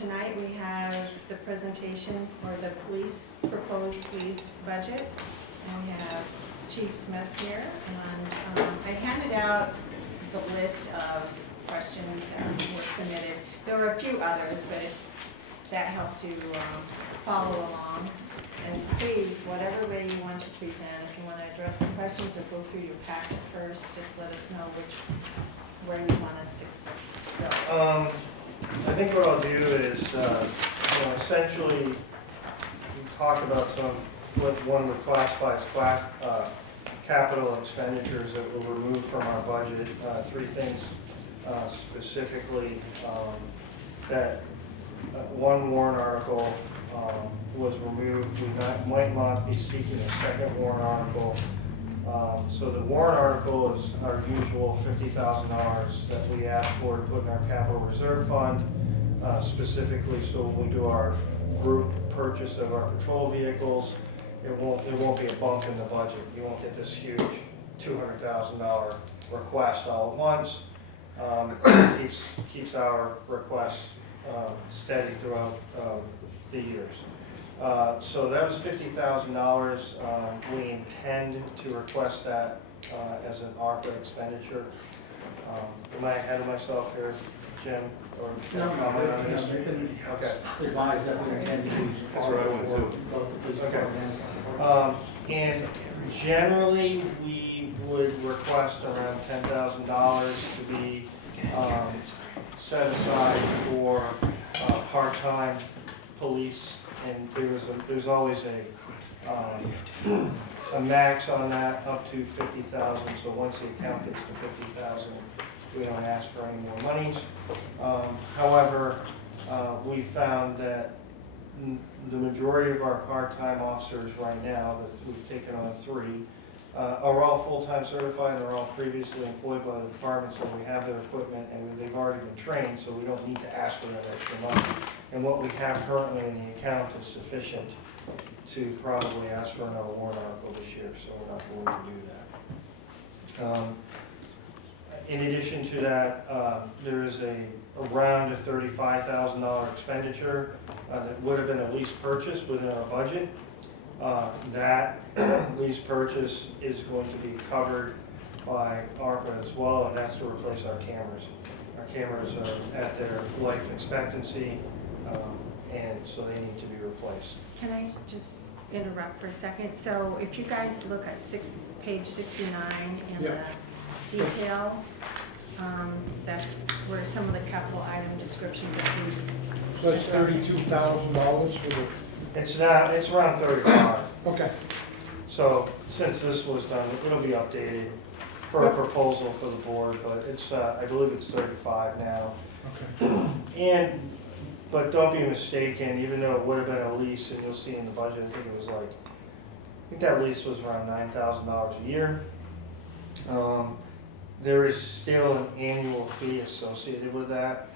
Tonight we have the presentation for the proposed police budget. And we have Chief Smith here, and I handed out the list of questions that were submitted. There were a few others, but if that helps you follow along. And please, whatever way you want to present, if you want to address the questions or go through your packet first, just let us know where you want us to go. I think what I'll do is, essentially, we talk about what one would classify as capital expenditures that were removed from our budget. Three things specifically that one warrant article was removed. We might not be seeking a second warrant article. So the warrant article is our usual $50,000 that we ask for to put in our capital reserve fund, specifically so when we do our group purchase of our patrol vehicles, there won't be a bump in the budget. You won't get this huge $200,000 request all at once. Keeps our requests steady throughout the years. So that was $50,000. We intend to request that as an ARPA expenditure. Am I ahead of myself here, Jim? Or No, comment on this? Okay. Advise that we intend to use. That's what I want to do. Both the police Okay. department And generally, we would request around $10,000 to be set aside for part-time police, and there's always a max on that up to $50,000. So once the account gets to $50,000, we don't ask for any more monies. However, we found that the majority of our part-time officers right now, that we've taken on 3, are all full-time certified. They're all previously employed by the departments, and we have their equipment, and they've already been trained, so we don't need to ask for that extra money. And what we have currently in the account is sufficient to probably ask for another warrant article this year, so we're not going to do that. In addition to that, there is around a $35,000 expenditure that would have been a lease purchase within our budget. That lease purchase is going to be covered by ARPA as well, and that's to replace our cameras. Our cameras are at their life expectancy, and so they need to be replaced. Can I just interrupt for a second? So if you guys look at page 69 in Yeah. the detail, that's where some of the capital item descriptions of these. So it's $32,000 for the, It's around 35. okay. So since this was done, it'll be updated for a proposal for the board, but it's, I believe it's 35 now. Okay. But don't be mistaken, even though it would have been a lease, and you'll see in the budget, I think that lease was around $9,000 a year. There is still an annual fee associated with that.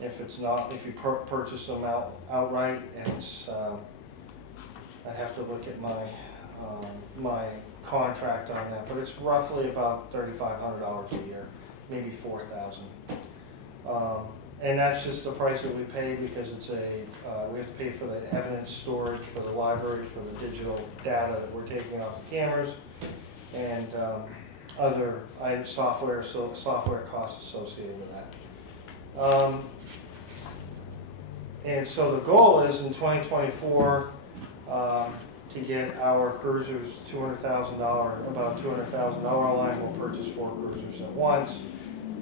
If you purchase them outright, and it's, I have to look at my contract on that, but it's roughly about $3,500 a year, maybe $4,000. And that's just the price that we pay because it's we have to pay for the evidence storage for the library, for the digital data that we're taking off the cameras, and other software costs associated with that. And so the goal is in 2024 to get our cruisers about $200,000 line. We'll purchase 4 cruisers at once,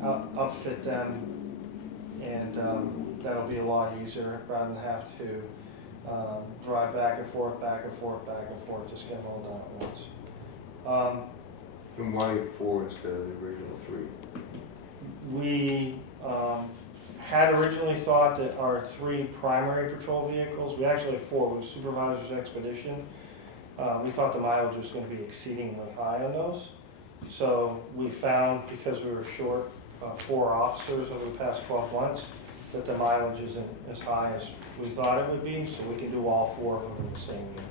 upfit them, and that'll be a lot easier rather than have to drive back and forth, just get them all done at once. And why 4 instead of the original 3? We had originally thought that our 3 primary patrol vehicles, we actually have 4, with Supervisor's Expedition. We thought the mileage was going to be exceedingly high on those. So we found, because we were short 4 officers over the past 12 months, that the mileage isn't as high as we thought it would be, so we can do all 4 of them in the same year.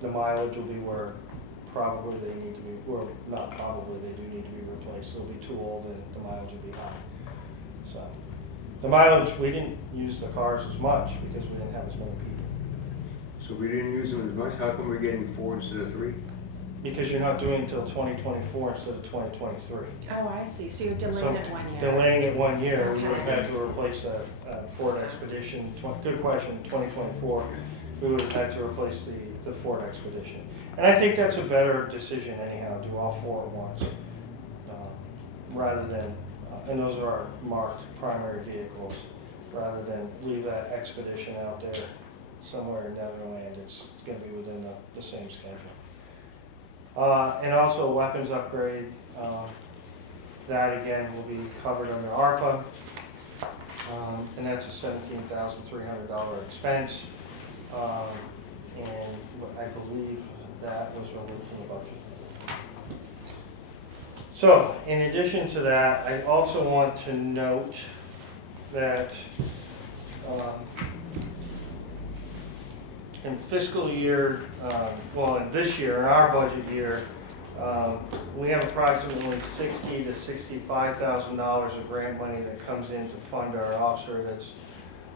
The mileage will be where probably they need to be, or not probably, they do need to be replaced. They'll be too old and the mileage will be high. So The mileage, we didn't use the cars as much because we didn't have as many people. So we didn't use them as much, how come we're getting 4 instead of 3? Because you're not doing it until 2024 instead of 2023. Oh, I see, so you're delaying it 1 year. Delaying it 1 year, we would have Okay. had to replace a Ford Expedition, good question, 2024. We would have had to replace the Ford Expedition. And I think that's a better decision anyhow, do all 4 at once. Rather than, and those are our marked primary vehicles, rather than leave that Expedition out there somewhere in Netherlands. It's gonna be within the same schedule. And also a weapons upgrade, that again will be covered under ARPA. And that's a $17,300 expense. And I believe that was removed from the budget. So, in addition to that, I also want to note that in fiscal year, in this year, in our budget year, we have approximately $60,000 to $65,000 of grant money that comes in to fund our officer that's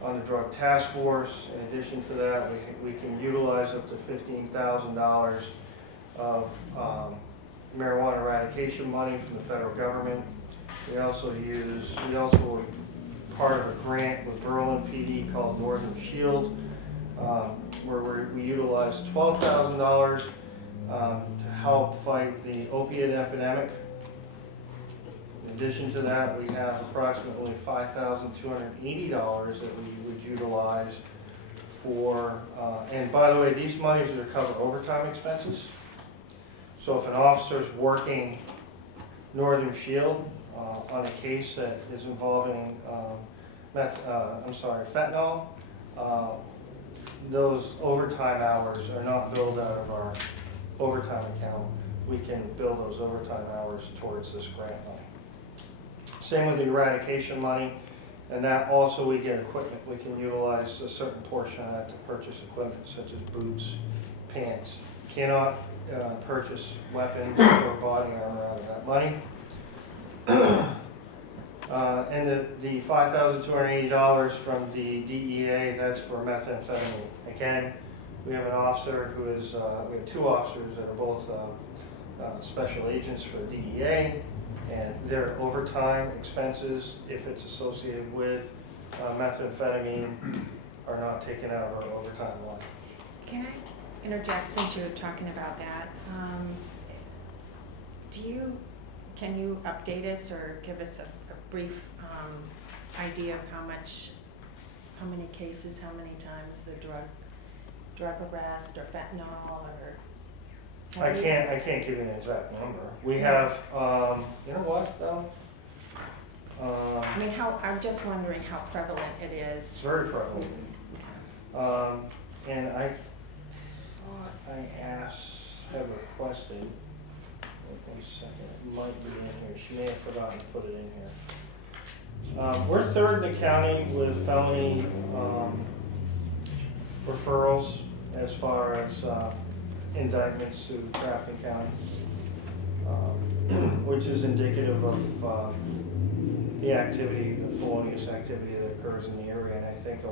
on the drug task force. In addition to that, we can utilize up to $15,000 of marijuana eradication money from the federal government. We also were part of a grant with Berlin PD called Northern Shield, where we utilized $12,000 to help fight the opiate epidemic. In addition to that, we have approximately $5,280 that we would utilize for, and by the way, these monies are to cover overtime expenses. So if an officer's working Northern Shield on a case that is involving fentanyl, those overtime hours are not billed out of our overtime account. We can bill those overtime hours towards this grant money. Same with the eradication money, and that also we get equipment. We can utilize a certain portion of that to purchase equipment such as boots, pants. Cannot purchase weapons or body armor out of that money. And the $5,280 from the DEA, that's for methamphetamine. Again, we have an officer who is, we have 2 officers that are both special agents for the DEA, and their overtime expenses, if it's associated with methamphetamine, are not taken out of our overtime line. Can I interject since you're talking about that? Can you update us or give us a brief idea of how many cases, how many times the drug arrest or fentanyl or? I can't give you an exact number. We have, you know what though? I mean, I'm just wondering how prevalent it It's is. very prevalent. And I thought I had requested, wait 1 second, it might be in here. She may have forgotten to put it in here. We're 3rd in the county with felony referrals as far as indictments to Grafton County, which is indicative of the activity, the felonious activity that occurs in the area. And I think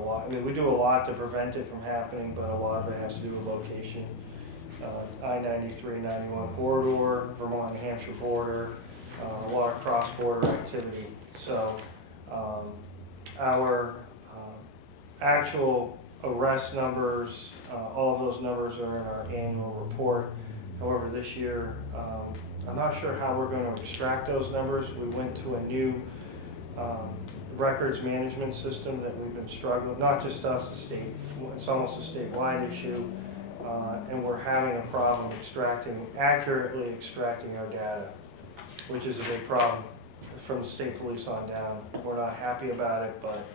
we do a lot to prevent it from happening, but a lot of it has to do with location. I-93, 91 corridor, Vermont, New Hampshire border, a lot of cross-border activity. So our actual arrest numbers, all of those numbers are in our annual report. However, this year, I'm not sure how we're going to extract those numbers. We went to a new records management system that we've been struggling, not just us, the state, it's almost a statewide issue, and we're having a problem accurately extracting our data, which is a big problem from the state police on down. We're not happy about it, but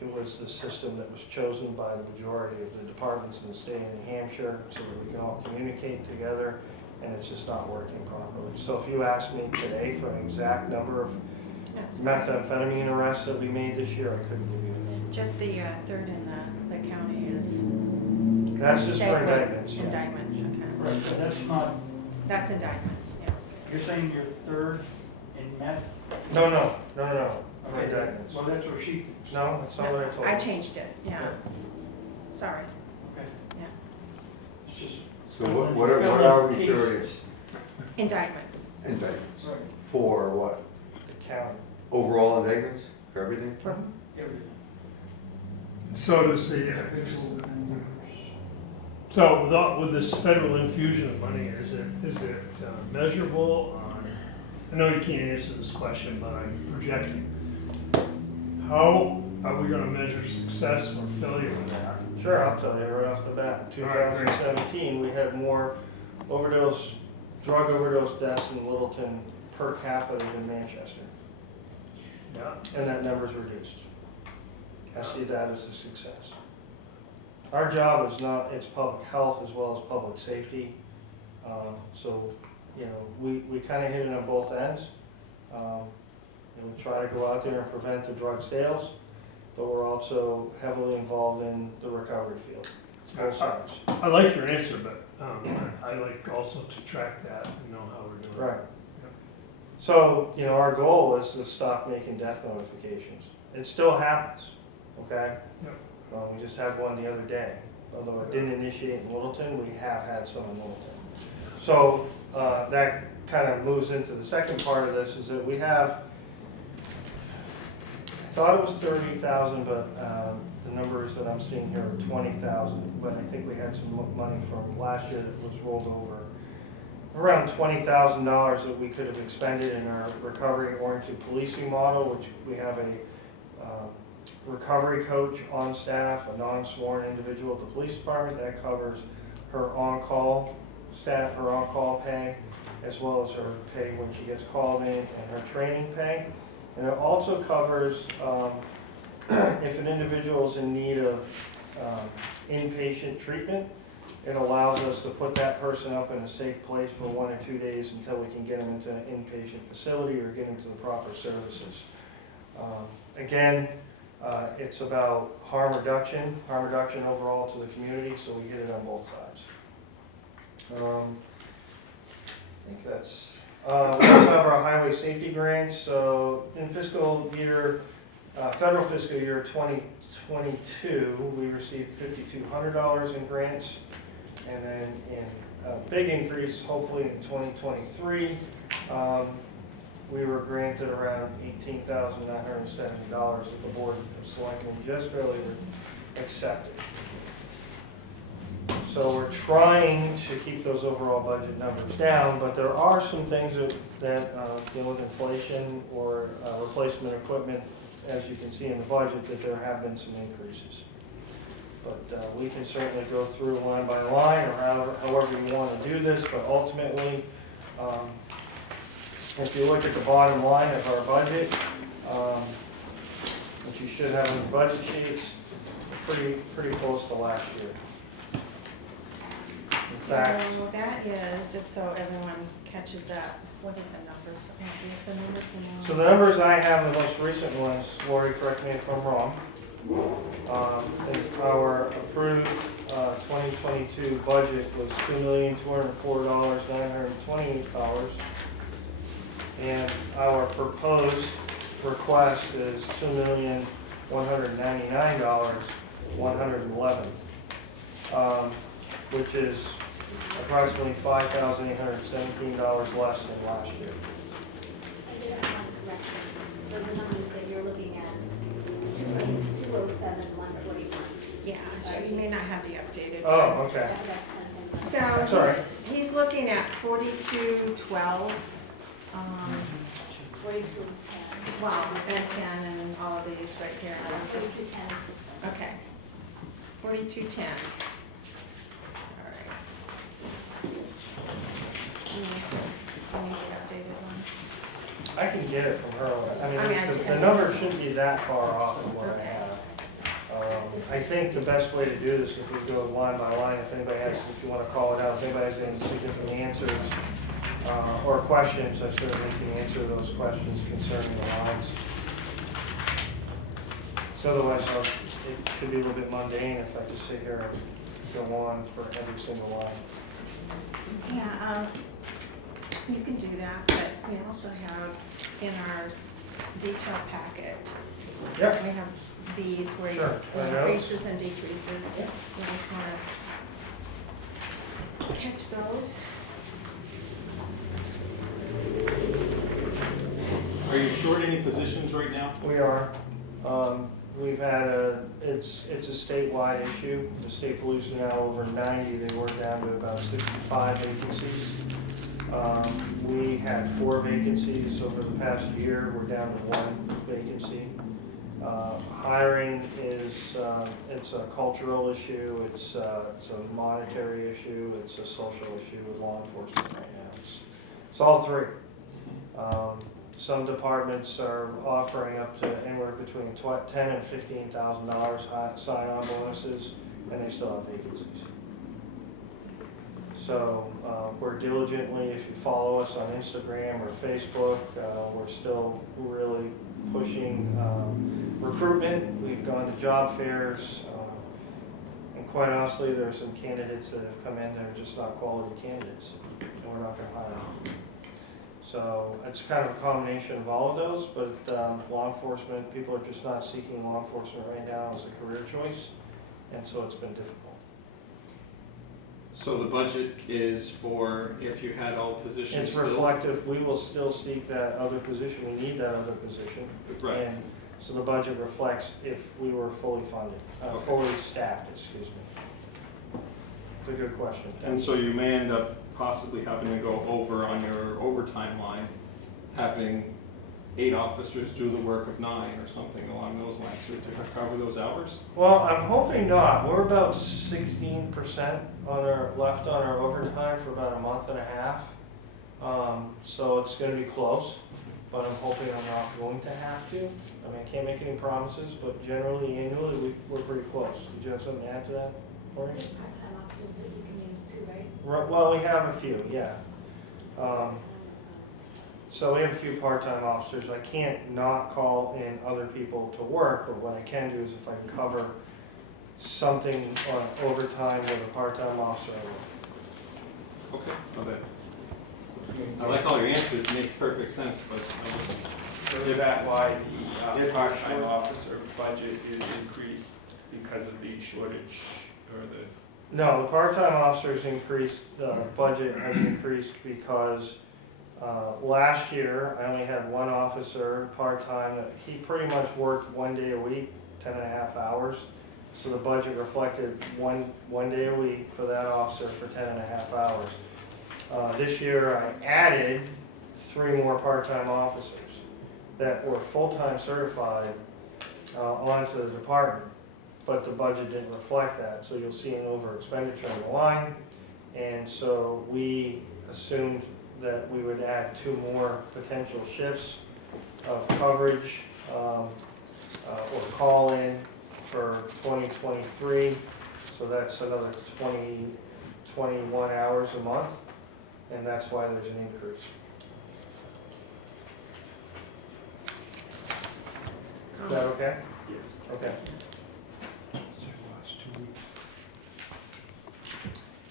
it was the system that was chosen by the majority of the departments in the state of New Hampshire so that we can all communicate together, and it's just not working properly. So if you ask me today for an exact number of methamphetamine arrests that we made this year, I couldn't give you. Just the 3rd in the county is. That's just for statewide indictments. Yeah. Indictments, okay. Right, but that's not, That's indictments, yeah. you're saying you're 3rd in meth? No. for indictments. Well, that's what she thinks. No, that's not what I told I you. changed it, yeah. Sorry, Okay. yeah. It's just. So what are we Case. curious? Indictments Indictments? Right, For what? The county. Overall indictments for everything? for, everything. So does the, so with this federal infusion of money, is it measurable on, I know you can't answer this question, but I'm projecting. How are we gonna measure success or failure in that? Sure, I'll tell you right off the bat. In 2017, we had more drug overdose deaths in Littleton per capita than Manchester. Yeah. And that number's reduced. I see that as a success. Our job is not, it's public health as well as public safety. So, you know, we kind of hit it on both ends. And we try to go out there and prevent the drug sales, but we're also heavily involved in the recovery field. It's both sides. I like your answer, but I like also to track that and know how we're doing. Right. So, you know, our goal was to stop making death notifications. It still happens, okay? Yep. We just had one the other day. Although it didn't initiate in Littleton, we have had some in Littleton. So that kind of moves into the second part of this, is that we have, I thought it was 30,000, but the numbers that I'm seeing here are 20,000. But I think we had some money from last year that was rolled over. Around $20,000 that we could have expended in our recovery-oriented policing model, which we have a recovery coach on staff, a non-sworn individual at the police department that covers her on-call staff, her on-call pay, as well as her pay when she gets called in and her training pay. And it also covers if an individual is in need of inpatient treatment, it allows us to put that person up in a safe place for 1 or 2 days until we can get them into an inpatient facility or get them to the proper services. Again, it's about harm reduction overall to the community, so we hit it on both sides. I think that's, we also have our highway safety grants. So in fiscal year, federal fiscal year 2022, we received $5,200 in grants. And then in a big increase, hopefully in 2023, we were granted around $18,970 that the Board of Selectmen just barely accepted. So we're trying to keep those overall budget numbers down, but there are some things that deal with inflation or replacement equipment, as you can see in the budget, that there have been some increases. But we can certainly go through line by line, or however you want to do this, but ultimately, if you look at the bottom line of our budget, which you should have in the budget sheets, pretty close to last year. In so fact, that is, just so everyone catches up, what are the numbers? The numbers now. so the numbers I have, the most recent ones, Lori, correct me if I'm wrong, our approved 2022 budget was $2,204,928, and our proposed request is $2,199,111, which is approximately $5,817 less than last year. I did have one correction. For the numbers that you're looking at, it's 207,141. Yeah, so you may not have the updated. Oh, okay. That's what I sent So in. That's all right. he's looking at 4212, 4210. well, and 10 and all of these right here. I was just- 4210 is this one. Okay. 4210. All right. Do you need this? Do you need the updated one? I can get it from her. I I mean, mean, I the did- number shouldn't be that far off from what I Okay. have. I think the best way to do this, if we go line by line, if anybody has, if you want to call it out, if anybody has any significant answers or questions, I certainly can answer those questions concerning the lines. So otherwise, it could be a little bit mundane if I just sit here and go on for every single line. Yeah, you can do that, but we also have in our detail packet. Yep. We have these where you Sure. I know. increases and decreases. You just want us catch those. Are you short any positions right now? We are. We've had it's a statewide issue. The state police are now over 90. They were down to about 65 vacancies. We had 4 vacancies over the past year. We're down to 1 vacancy. Hiring is, it's a cultural issue, it's a monetary issue, it's a social issue with law enforcement right now. It's all 3. Some departments are offering up to anywhere between $10,000 and $15,000 sign-on bonuses, and they still have vacancies. So we're diligently, if you follow us on Instagram or Facebook, we're still really pushing recruitment. We've gone to job fairs, and quite honestly, there are some candidates that have come in that are just not quality candidates, and we're not going to hire them. So it's kind of a combination of all of those, but law enforcement, people are just not seeking law enforcement right now as a career choice, and so it's been difficult. So the budget is for if you had all positions It's filled? reflective, we will still seek that other position, we need that other position. Right. And so the budget reflects if we were fully funded, Okay. fully staffed, excuse me. It's a good question. And so you may end up possibly having to go over on your overtime line, having 8 officers do the work of 9 or something along those lines to cover those hours? Well, I'm hoping not. We're about 16% left on our overtime for about a month and a half. So it's gonna be close, but I'm hoping I'm not going to have to. I mean, I can't make any promises, but generally, annually, we're pretty close. Did you have something to add to that, Cory? There's part-time officers that you can use too, right? Right, well, we have a few, yeah. So we have a few part-time officers. I can't not call in other people to work, but what I can do is if I can cover something on overtime with a part-time officer, I will. Okay, okay. I like all your answers, it makes perfect sense, but I just, So is that why the part-time officer budget is increased because of the shortage or the? No, the part-time officers increased, the budget has increased because last year, I only had 1 officer part-time. He pretty much worked 1 day a week, 10.5 hours. So the budget reflected one day a week for that officer for 10.5 hours. This year, I added 3 more part-time officers that were full-time certified onto the department, but the budget didn't reflect that. So you'll see an over expenditure on the line. And so we assumed that we would add 2 more potential shifts of coverage or call-in for 2023. So that's another 21 hours a month, and that's why there's an increase. Is that okay? Yes. Okay. Last 2 weeks.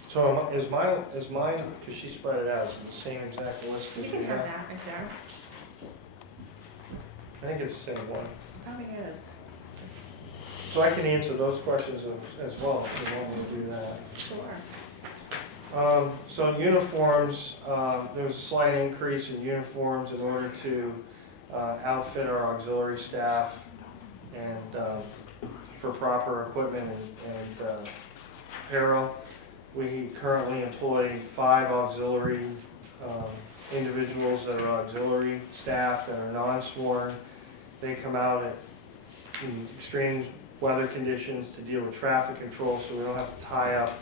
So is mine, because she spread it out, is it the same exact list You as can we have have? that right there. I think it's the same one. Probably is. Just- So I can answer those questions as well, if you want me to do that. Sure. So uniforms, there was a slight increase in uniforms in order to outfit our auxiliary staff and for proper equipment and apparel. We currently employ 5 auxiliary individuals that are auxiliary staff that are non-sworn. They come out in extreme weather conditions to deal with traffic control, so we don't have to tie up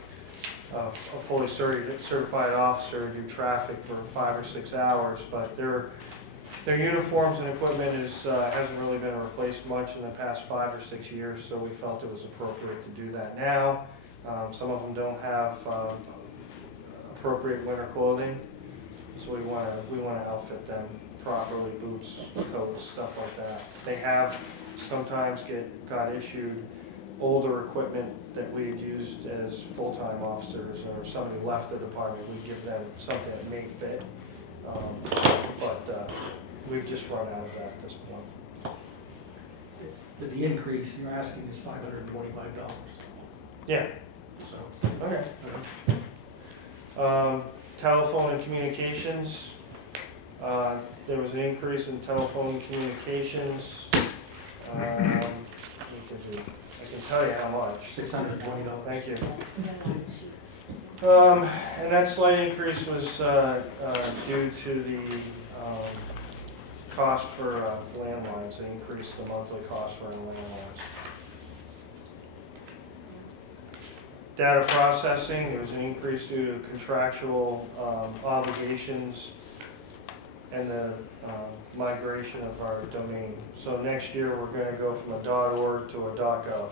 a fully certified officer to do traffic for 5 or 6 hours. But their uniforms and equipment hasn't really been replaced much in the past 5 or 6 years, so we felt it was appropriate to do that now. Some of them don't have appropriate winter clothing, so we want to outfit them properly, boots, coats, stuff like that. They have sometimes got issued older equipment that we had used as full-time officers, or somebody left the department, we give them something that may fit. But we've just run out of that at this point. The increase you're asking is $525, Yeah, so. okay. Telephone and communications, there was an increase in telephone communications. I can tell you how much. $620. Thank you. And that slight increase was due to the cost for landlines. They increased the monthly cost for landlines. Data processing, there was an increase due to contractual obligations and the migration of our domain. So next year, we're going to go from a .org to a .gov.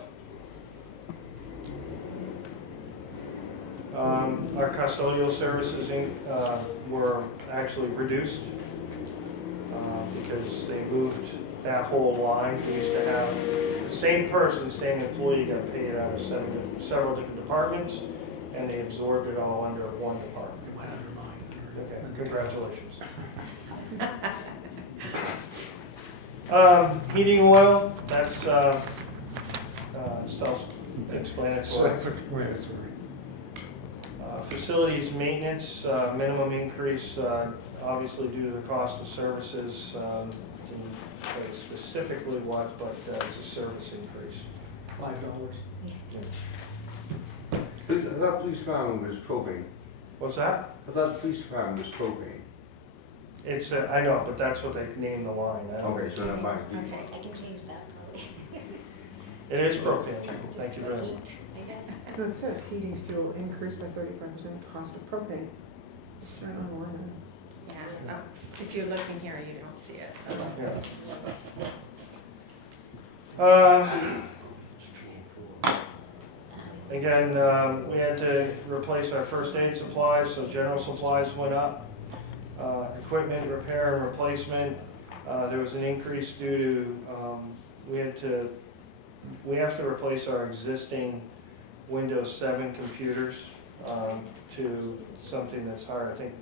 Our custodial services were actually reduced because they moved that whole line. We used to have the same person, same employee got paid out of several different departments, and they absorbed it all under one department. It went under mine. Okay, congratulations. Heating oil, that's self-explanatory. Self-explanatory. Facilities maintenance, minimum increase, obviously due to the cost of services. Didn't say specifically what, but it's a service increase. $5. I thought police department was propane. What's that? I thought the police department was propane. It's, I know, but that's what they named the line. I don't- Okay, so not mine. Okay, I can change that probably. It is propane, thank you very much. Heat, I guess. No, it says heating fuel increased by 35% cost of propane. Right on line. Yeah, if you're looking here, you don't see it. Yeah. Again, we had to replace our first aid supplies, so general supplies went up. Equipment repair and replacement, there was an increase due to, we have to replace our existing Windows 7 computers to something that's higher. I think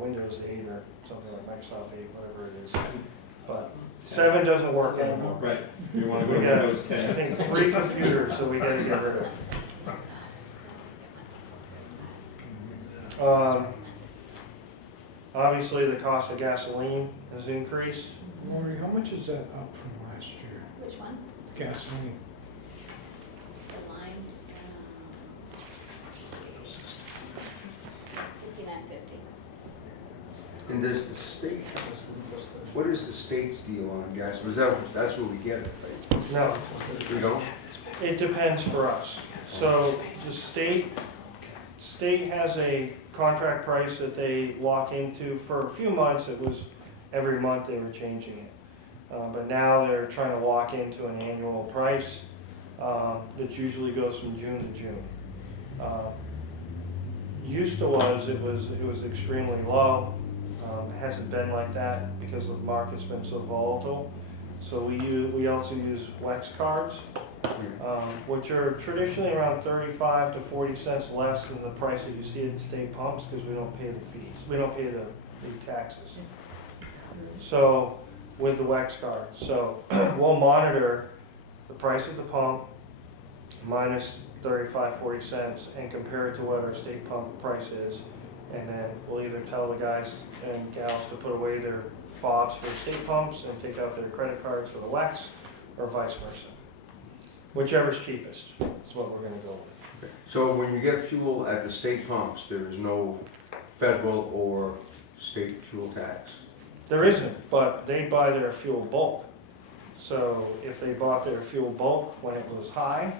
Windows 8 or something like Microsoft 8, whatever it is. But 7 doesn't work anymore. Right, you wanna go We to got, Windows I 10. think, 3 computers, so we gotta get rid of. Obviously, the cost of gasoline has increased. Lori, how much is that up from last year? Which one? Gasoline? The line? 59.50. And does the state, what is the state's deal on gas? That's where we get it, right? No, We don't? it depends for us. So the state has a contract price that they lock into. For a few months, it was every month they were changing it. But now they're trying to lock into an annual price that usually goes from June to June. Used to it was extremely low. It hasn't been like that because the market's been so volatile. So we also use Wex cards, which are traditionally around 35 to 40 cents less than the price that you see at the state pumps because we don't pay the fees. We don't pay the taxes. So with the Wex card, so we'll monitor the price at the pump minus 35, 40 cents and compare it to what our state pump price is. And then we'll either tell the guys and gals to put away their fobs for the state pumps and take out their credit cards for the Wex, or vice versa. Whichever's cheapest is what we're gonna go with. So when you get fuel at the state pumps, there is no federal or state fuel tax? There isn't, but they buy their fuel bulk. So if they bought their fuel bulk when it was high,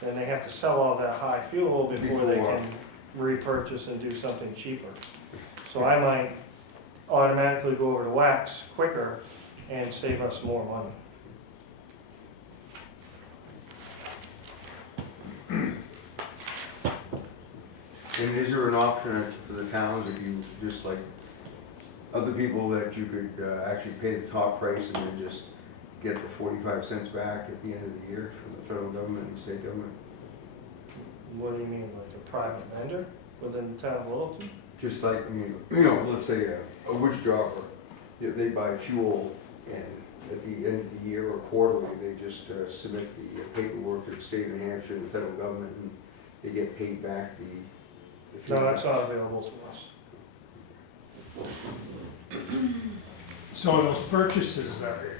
then they have to sell all that high fuel before they can repurchase and do something cheaper. So I might automatically go over to Wax quicker and save us more money. And is there an option for the towns if you, just like other people, that you could actually pay the top price and then just get the 45 cents back at the end of the year from the federal government and state government? What do you mean, like a private vendor within the town of Littleton? Just like, I mean, let's say a wood chopper, they buy fuel, and at the end of the year or quarterly, they just submit the paperwork to the state of New Hampshire and the federal government, and they get paid back the fuel. No, that's not available to us. So in those purchases,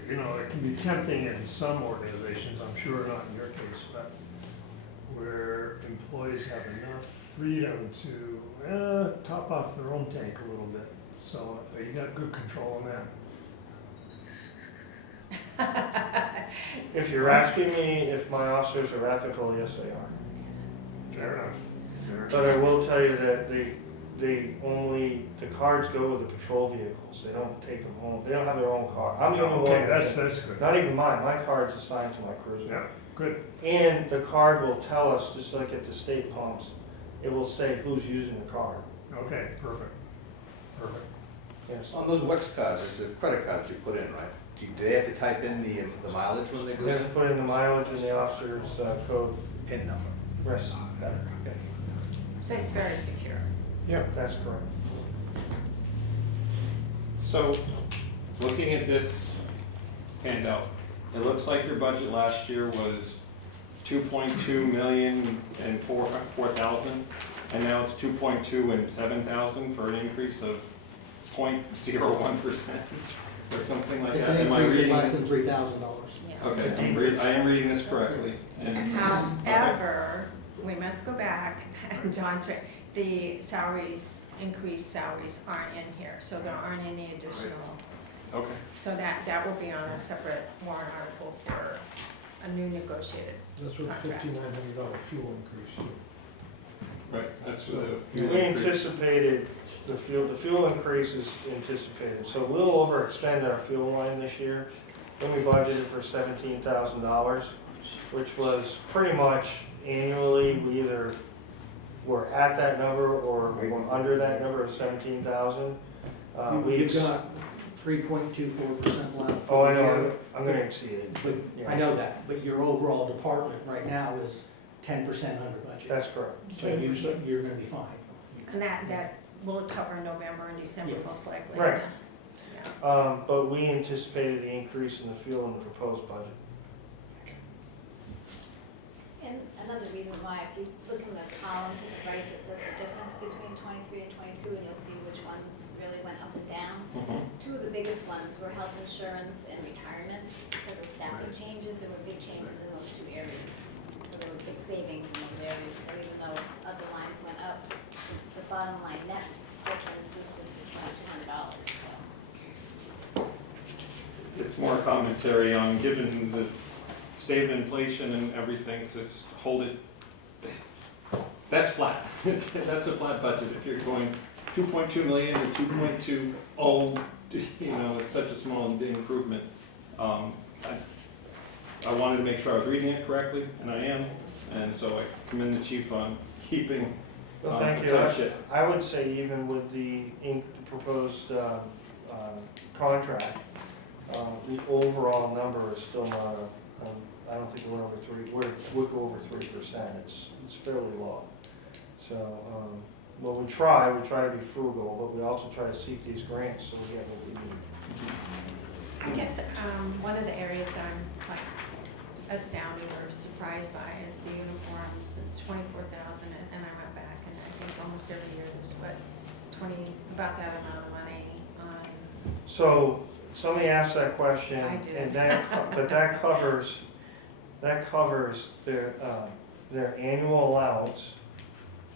you know, it can be tempting in some organizations, I'm sure not in your case, but where employees have enough freedom to top off their own tank a little bit. So you got good control on that. If you're asking me if my officers are ethical, yes, they are. Fair enough. Fair enough. But I will tell you that the cards go with the patrol vehicles. They don't take them home. They don't have their own car. I'm the only Okay, one. that's good. Not even mine. My card's assigned to my cruiser. Yeah, good. And the card will tell us, just like at the state pumps, it will say who's using the card. Okay, perfect. Perfect. Yes. On those WEX cards, it's the credit cards you put in, right? Do they have to type in the mileage when they go You have to in? put in the mileage and the officer's code. PIN number. Right. Got it, okay. So it's very secure. Yep. That's correct. So, looking at this handout, it looks like your budget last year was 2.2 million and 4,000, and now it's 2.2 and 7,000 for an increase of 0.01% or something like It's that. an Am I increase of reading less this? than $3,000. Yeah. Okay, I am reading this correctly. And However, we must go back, and John's right, the salaries, increased salaries aren't in here, so there aren't any additional. okay. So that will be on a separate warrant article for a new negotiated. That's what Contract. $5,900 fuel increase too. Right, that's for the We fuel increase. anticipated, the fuel increase is anticipated, so we'll overextend our fuel line this year. Then we budgeted for $17,000, which was pretty much annually, we either were at that number or we're under that number of 17,000. You've got 3.24% left. Oh, I know, I'm gonna exceed it. But, I know that, but your overall department right now is 10% under budget. That's correct. So you're gonna be fine. And that will cover November and December Yes. most likely. Right. Yeah. But we anticipated the increase in the fuel in the proposed budget. And another reason why, if you look in the column to the right that says the difference between 23 and 22, and you'll see which ones really went up and down. Mhm. Two of the biggest ones were health insurance and retirement. Because of staffing changes, there were big changes in those two areas. So there were big savings in those areas. So even though other lines went up, the bottom line net difference was just $200. So. It's more commentary on, given the state of inflation and everything, to hold it, that's flat. That's a flat budget. If you're going 2.2 million to 2.2, you know, it's such a small improvement. I wanted to make sure I was reading it correctly, and I am, and so I commend the chief on keeping Well, thank a you. tight ship. I would say even with the proposed contract, the overall number is still not, I don't think it went over 3%, we'll go over 3%. It's fairly low. So, well, we try to be frugal, but we also try to seek these grants so we get what we need. I guess one of the areas that I'm like astounded or surprised by is the uniforms, the 24,000, and I went back and I think almost every year there's about that amount of money on. So, somebody asked that question, I did. and but that covers their annual allowance.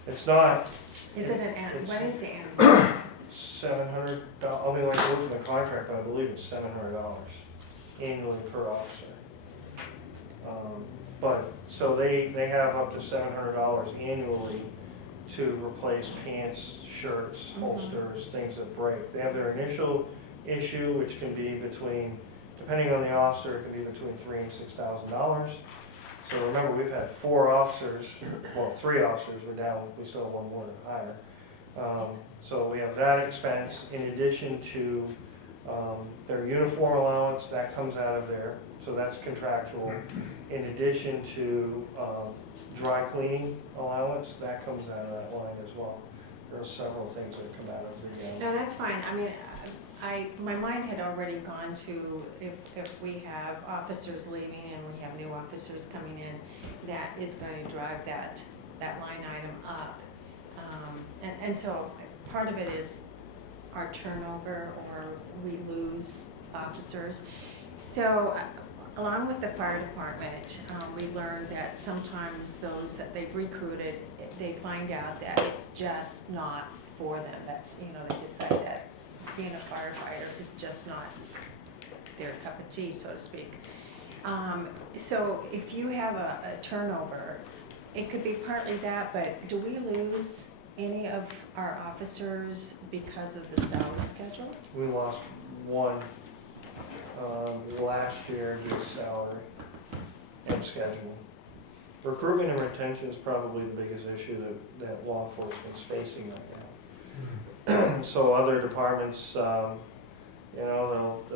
It's not Is it It's- what is the annual? $700, I mean, like, I looked at the contract, but I believe it's $700 annually per officer. But, so they have up to $700 annually to replace pants, shirts, holsters, things that break. They have their initial issue, which can be between, depending on the officer, it can be between $3,000 and $6,000. So remember, we've had 4 officers, well, 3 officers, we're down, we still have 1 more to hire. So we have that expense in addition to their uniform allowance, that comes out of there, so that's contractual. In addition to dry cleaning allowance, that comes out of that line as well. There are several things that come out of the. No, that's fine. I mean, my mind had already gone to if we have officers leaving and we have new officers coming in, that is going to drive that line item up. And so part of it is our turnover, or we lose officers. So along with the fire department, we learned that sometimes those that they've recruited, they find out that it's just not for them. That's, they decide that being a firefighter is just not their cup of tea, so to speak. So if you have a turnover, it could be partly that, but do we lose any of our officers because of the salary schedule? We lost one last year due to salary and schedule. Recruitment and retention is probably the biggest issue that law enforcement's facing right now. So other departments, they'll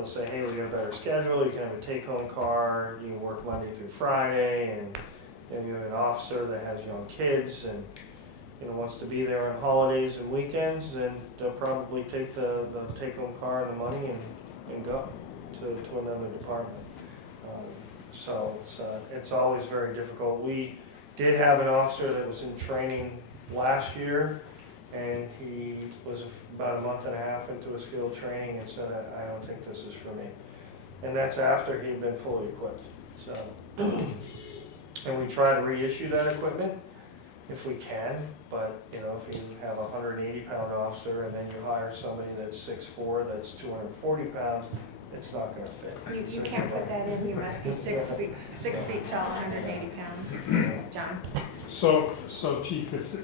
say, hey, we got a better schedule, you can have a take-home car, you can work Monday through Friday, and you have an officer that has young kids and wants to be there on holidays and weekends, and they'll probably take the take-home car and the money and go to another department. So it's always very difficult. We did have an officer that was in training last year, and he was about a month and a half into his field training and said, I don't think this is for me. And that's after he'd been fully equipped. So, and we try to reissue that equipment if we can, but if you have a 180-pound officer and then you hire somebody that's 6'4", that's 240 pounds, it's not going to fit. You can't put that in, you must be 6 feet tall, 180 pounds. John? So Chief, if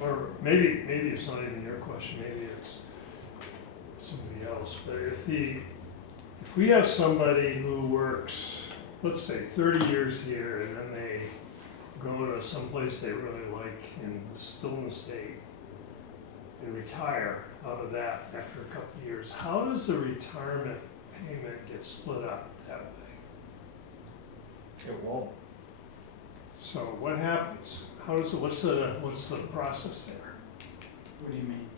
or maybe it's not even your question, maybe it's somebody else, but if we have somebody who works, let's say 30 years here, and then they go to someplace they really like and still in the state, and retire out of that after a couple of years, how does the retirement payment get split up that way? It won't. So what happens? What's the process there? What do you mean?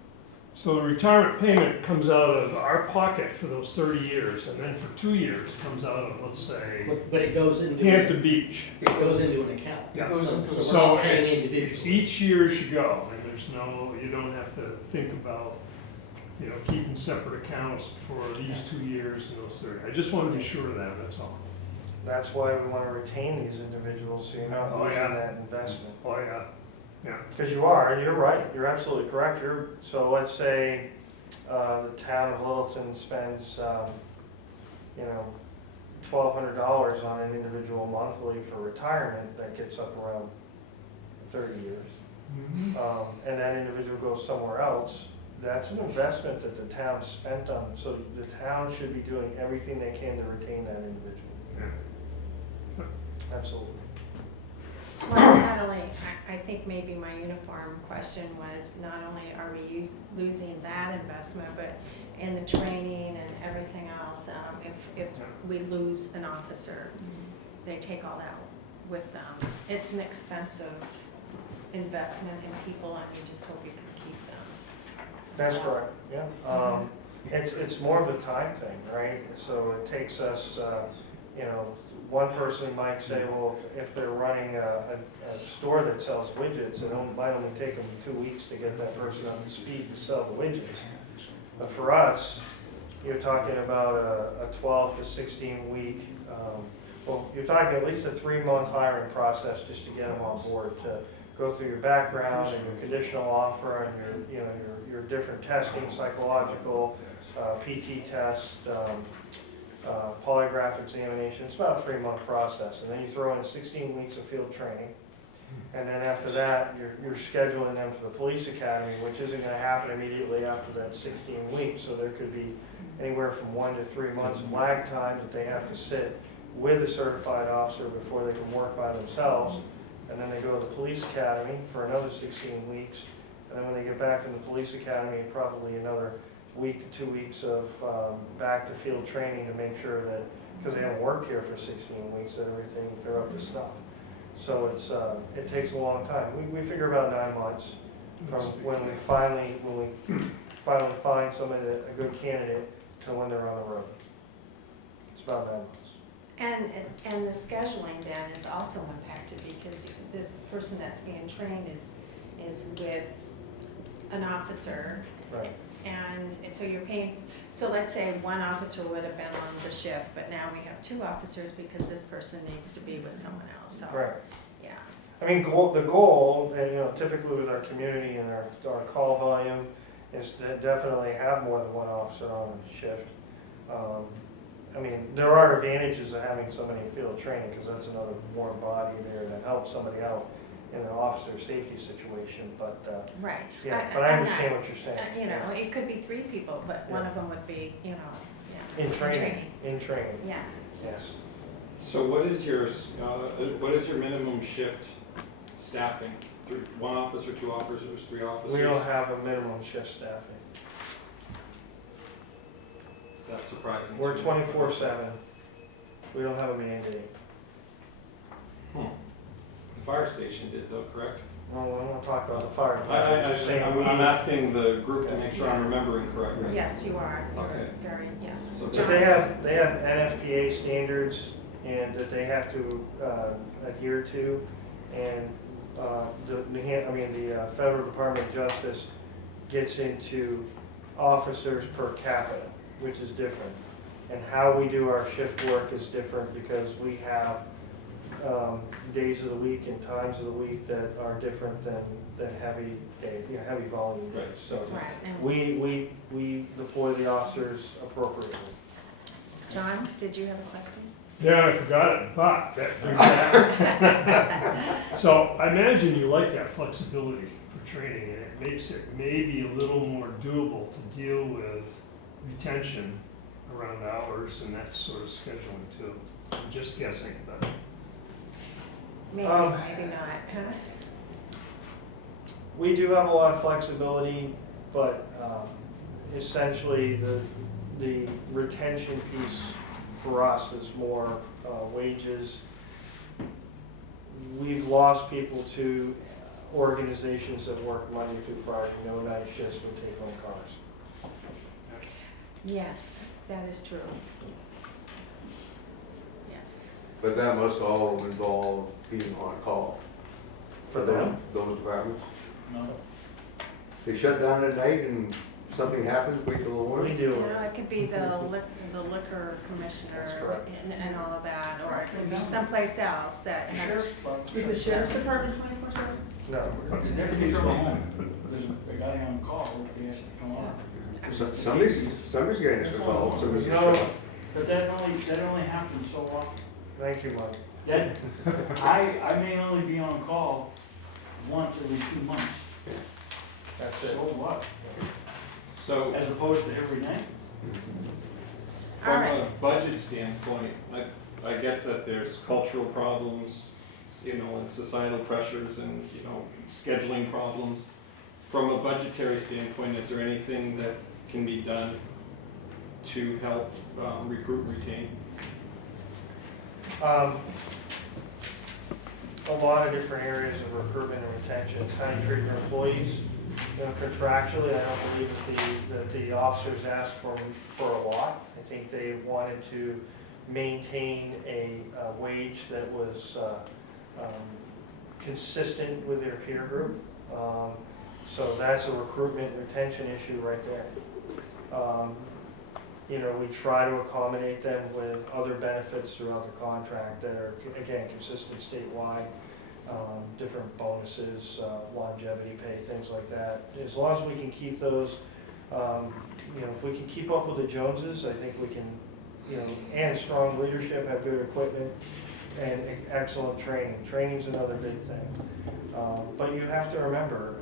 So the retirement payment comes out of our pocket for those 30 years, and then for 2 years it comes out of, let's say, But it goes into. Hampton Beach. It goes into an account. Yeah. So we're So not paying it's individually. each year as you go, and you don't have to think about, keeping separate accounts for these 2 years and those 30. I just want to be sure of that, that's all. That's why we want to retain these individuals, so you're not Oh, losing yeah. that investment. Oh, yeah. Because you're right, you're absolutely correct. So let's say the town of Littleton spends, $1,200 on an individual monthly for retirement, that gets up around 30 years. And that individual goes somewhere else. That's an investment that the town spent on, so the town should be doing everything they can to retain that individual. Yeah. Absolutely. Well, it's not only, I think maybe my uniform question was, not only are we losing that investment, but in the training and everything else, if we lose an officer, they take all that with them. It's an expensive investment in people, and you just hope you can keep them. That's correct, yeah. It's more of a time thing, right? So it takes us, one person might say, well, if they're running a store that sells widgets, it might only take them 2 weeks to get that person up to speed to sell the widgets. But for us, you're talking about a 12 to 16 week, you're talking at least a 3-month hiring process just to get them on board, to go through your background and your conditional offer and your different testing, psychological, PT test, polygraph examination. It's about a 3-month process, and then you throw in 16 weeks of field training, and then after that you're scheduling them for the police academy, which isn't going to happen immediately after that 16 weeks. So there could be anywhere from 1 to 3 months of lag time that they have to sit with a certified officer before they can work by themselves, and then they go to the police academy for another 16 weeks, and then when they get back from the police academy, probably another week to 2 weeks of back to field training to make sure that, because they haven't worked here for 16 weeks, that they're up to stuff. So it takes a long time. We figure about 9 months from when we finally find somebody, a good candidate, and when they're on the road. It's about 9 months. And the scheduling then is also impacted because this person that's being trained is with an officer. Right. And so you're paying, so let's say one officer would have been on the shift, but now we have 2 officers because this person needs to be with someone else, so. Right. Yeah, I mean, the goal, and typically with our community and our call volume, is to definitely have more than one officer on a shift. I mean, there are advantages of having somebody in field training, because that's another warm body there to help somebody out in an officer safety situation, but, right. yeah, but I I'm understand not- what you're saying. You know, it could be 3 people, but one Yeah. of them would be, yeah. In training, Yeah. yes. So what is your minimum shift staffing? 1 officer, 2 officers, 3 officers? We don't have a minimum shift staffing. That's surprising. We're to me. 24/7. We don't have a mandate. The fire station did though, correct? Well, I don't want to talk about the fire. I'm Just saying we- asking the group to make sure I'm remembering correctly. Yes, you are. You're Okay. very, yes. So But they have NFPA standards and that they have to adhere to, and the Federal Department of Justice gets into officers per capita, which is different. And how we do our shift work is different because we have days of the week and times of the week that are different than heavy day, heavy volume days. So Right. And we deploy the officers appropriately. John, did you have a question? Yeah, I forgot it, but that brings that. So I imagine you like that flexibility for training, and it makes it maybe a little more doable to deal with retention around hours and that sort of scheduling too. I'm just guessing, but. Maybe, maybe not, huh? We do have a lot of flexibility, but essentially the retention piece for us is more wages. We've lost people to organizations that work Monday through Friday, no night shifts with take-home cars. Yes, that is true. Yes. But that must all involve being on call. For them? Those departments. No. They shut down at night and something happens, wait till the We morning? do. You know, it could be the liquor commissioner That's correct. and all of that, or it could be someplace else that has. Is the sheriff's department 24/7? No. That could be from home. There's a guy on call if he has to come on. Somebody's getting us involved, somebody's No. shut. But that only happens so often. Thank you, Mike. That, I may only be on call once every 2 months. That's So it. what? So As opposed to every night. All from right. a budget standpoint, I get that there's cultural problems, and societal pressures and, scheduling problems. From a budgetary standpoint, is there anything that can be done to help recruit and retain? A lot of different areas of recruitment and retention. It's how you treat your employees. Contractually, I don't believe that the officers asked for a lot. I think they wanted to maintain a wage that was consistent with their peer group. So that's a recruitment retention issue right there. We try to accommodate them with other benefits throughout the contract that are, again, consistent statewide, different bonuses, longevity pay, things like that. As long as we can keep those, if we can keep up with the Joneses, I think we can, and strong leadership, have good equipment, and excellent training. Training's another big thing. But you have to remember,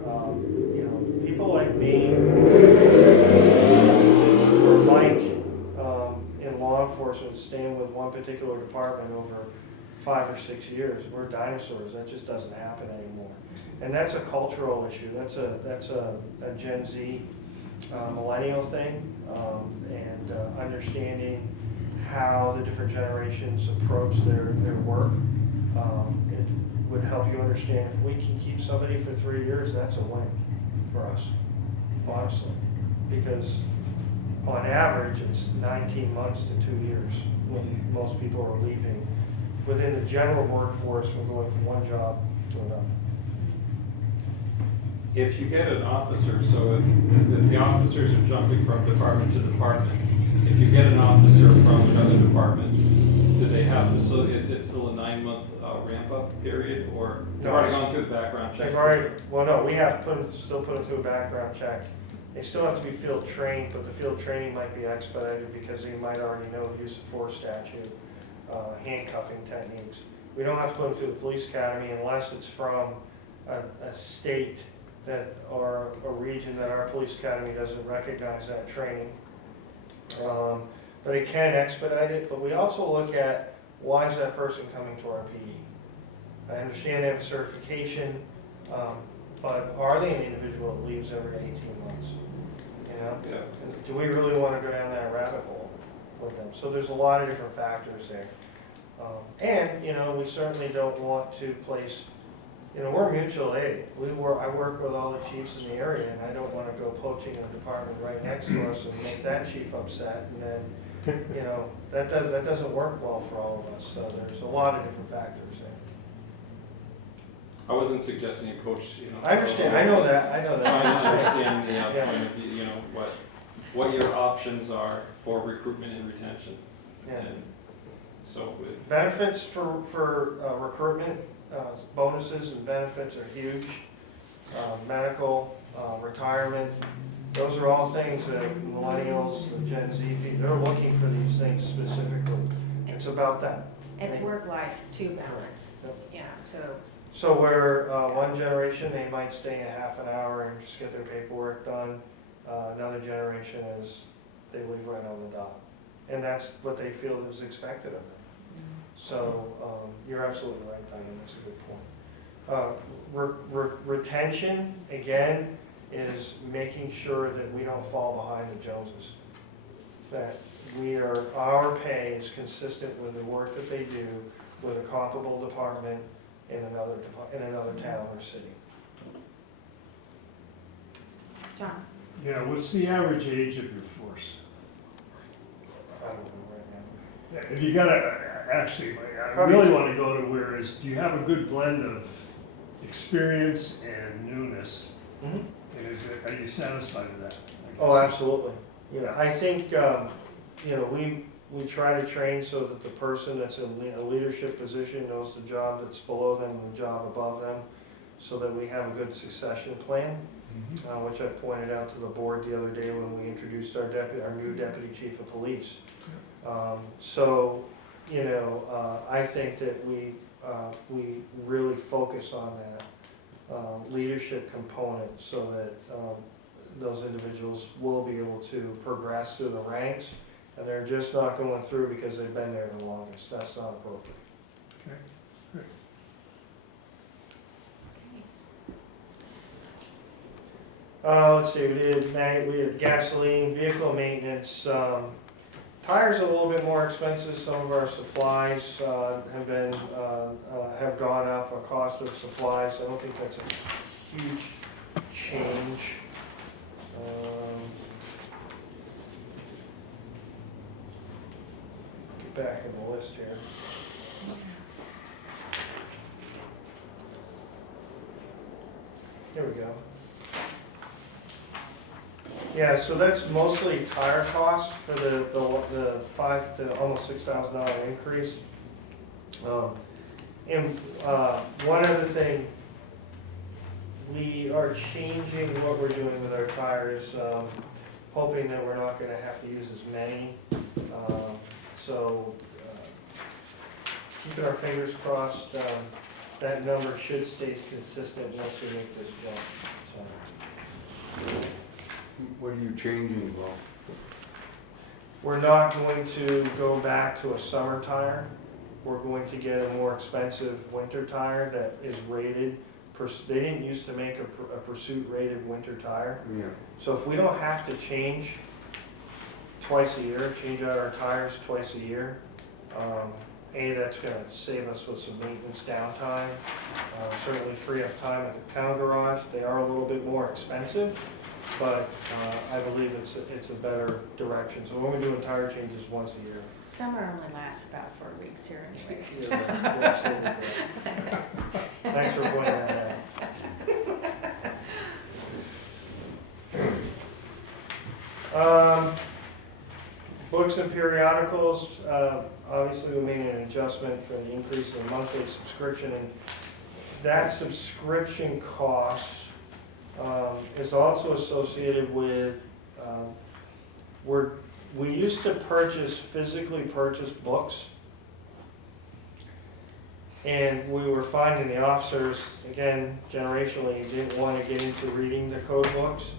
people like me or Mike in law enforcement staying with one particular department over 5 or 6 years, we're dinosaurs. That just doesn't happen anymore. And that's a cultural issue. That's a Gen Z millennial thing, and understanding how the different generations approach their work. It would help you understand if we can keep somebody for 3 years, that's a win for us, honestly. because on average, it's 19 months to 2 years when most people are leaving. Within the general workforce, we're going from one job to another. If you get an officer, so if the officers are jumping from department to department, if you get an officer from another department, do they have to, so is it still a 9-month ramp-up period, or they've already gone through the background check? They've already, well, no, we have to still put them through a background check. They still have to be field trained, but the field training might be expedited because they might already know the use of force statute, handcuffing techniques. We don't have to put them through the police academy unless it's from a state that, or a region that our police academy doesn't recognize that training. But it can expedite it, but we also look at why is that person coming to our PE? I understand they have a certification, but are they an individual that leaves every 18 months? You know? Yeah. And do we really want to go down that rabbit hole with them? So there's a lot of different factors there. And, you know, we certainly don't want to place, you know, we're mutual aid. I work with all the chiefs in the area, and I don't want to go poaching a department right next to us and make that chief upset, and then, you know, that doesn't work well for all of us. So there's a lot of different factors there. I wasn't suggesting you poach, you know. I understand, I know that. Trying to understand the point of view, you know, what your options are for recruitment and retention. Yeah. And so with Benefits for recruitment, bonuses and benefits are huge. Medical, retirement, those are all things that millennials, the Gen Z people, they're looking for these things specifically. It's about that. It's work-life to balance, yeah, so. So where one generation, they might stay a half an hour and just get their paperwork done. Another generation is, they leave right on the dot. And that's what they feel is expected of them. So you're absolutely right, Diane, that's a good point. Retention, again, is making sure that we don't fall behind the Joneses. That our pay is consistent with the work that they do with a comparable department in another town or city. John? Yeah, what's the average age of your force? I don't know right now. Yeah, if you gotta, actually, I really want to go to where is, do you have a good blend of experience and newness? Mm-hmm. And are you satisfied with that? Oh, absolutely. Yeah, I think, you know, we try to train so that the person that's in a leadership position knows the job that's below them and the job above them, so that we have a good succession plan, which I pointed out to the board the other day when we introduced our new deputy chief of police. So, you know, I think that we really focus on that leadership component so that those individuals will be able to progress through the ranks, and they're just not going through because they've been there the longest. That's not appropriate. Okay, great. Let's see, we had gasoline, vehicle maintenance, tires are a little bit more expensive. Some of our supplies have gone up, our cost of supplies. I don't think that's a huge change. Get back in the list here. Here we go. Yeah, so that's mostly tire cost for the $5,000 to almost $6,000 increase. And one other thing, we are changing what we're doing with our tires, hoping that we're not gonna have to use as many. So keeping our fingers crossed, that number should stay consistent once we make this jump. So. What are you changing, Well? We're not going to go back to a summer tire. We're going to get a more expensive winter tire that is rated. They didn't used to make a Pursuit rated winter tire. Yeah. So if we don't have to change twice a year, change out our tires twice a year, that's going to save us with some maintenance downtime. Certainly free up time at the town garage. They are a little bit more expensive, but I believe it's a better direction. So when we do tire changes once a year. Summer only lasts about 4 weeks here anyways. You're absolutely correct. Thanks for pointing that out. Books and periodicals, obviously we made an adjustment for the increase in monthly subscription, and that subscription cost is also associated with, we used to physically purchase books, and we were finding the officers, again, generationally, didn't want to get into reading the code books.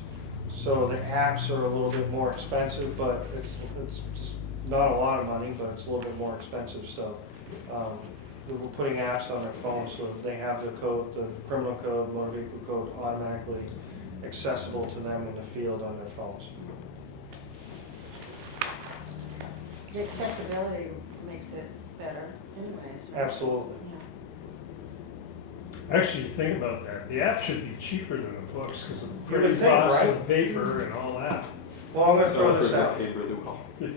So the apps are a little bit more expensive, but it's just not a lot of money, but it's a little bit more expensive. So we were putting apps on their phones so they have the code, the criminal code, motor vehicle code automatically accessible to them in the field on their phones. The accessibility makes it better anyways, right? Absolutely. Actually, think about that. The app should be cheaper than the books because of the You would printing think, costs right? and paper and all that. Well, I'm going to So throw for this this out. paper, they will. We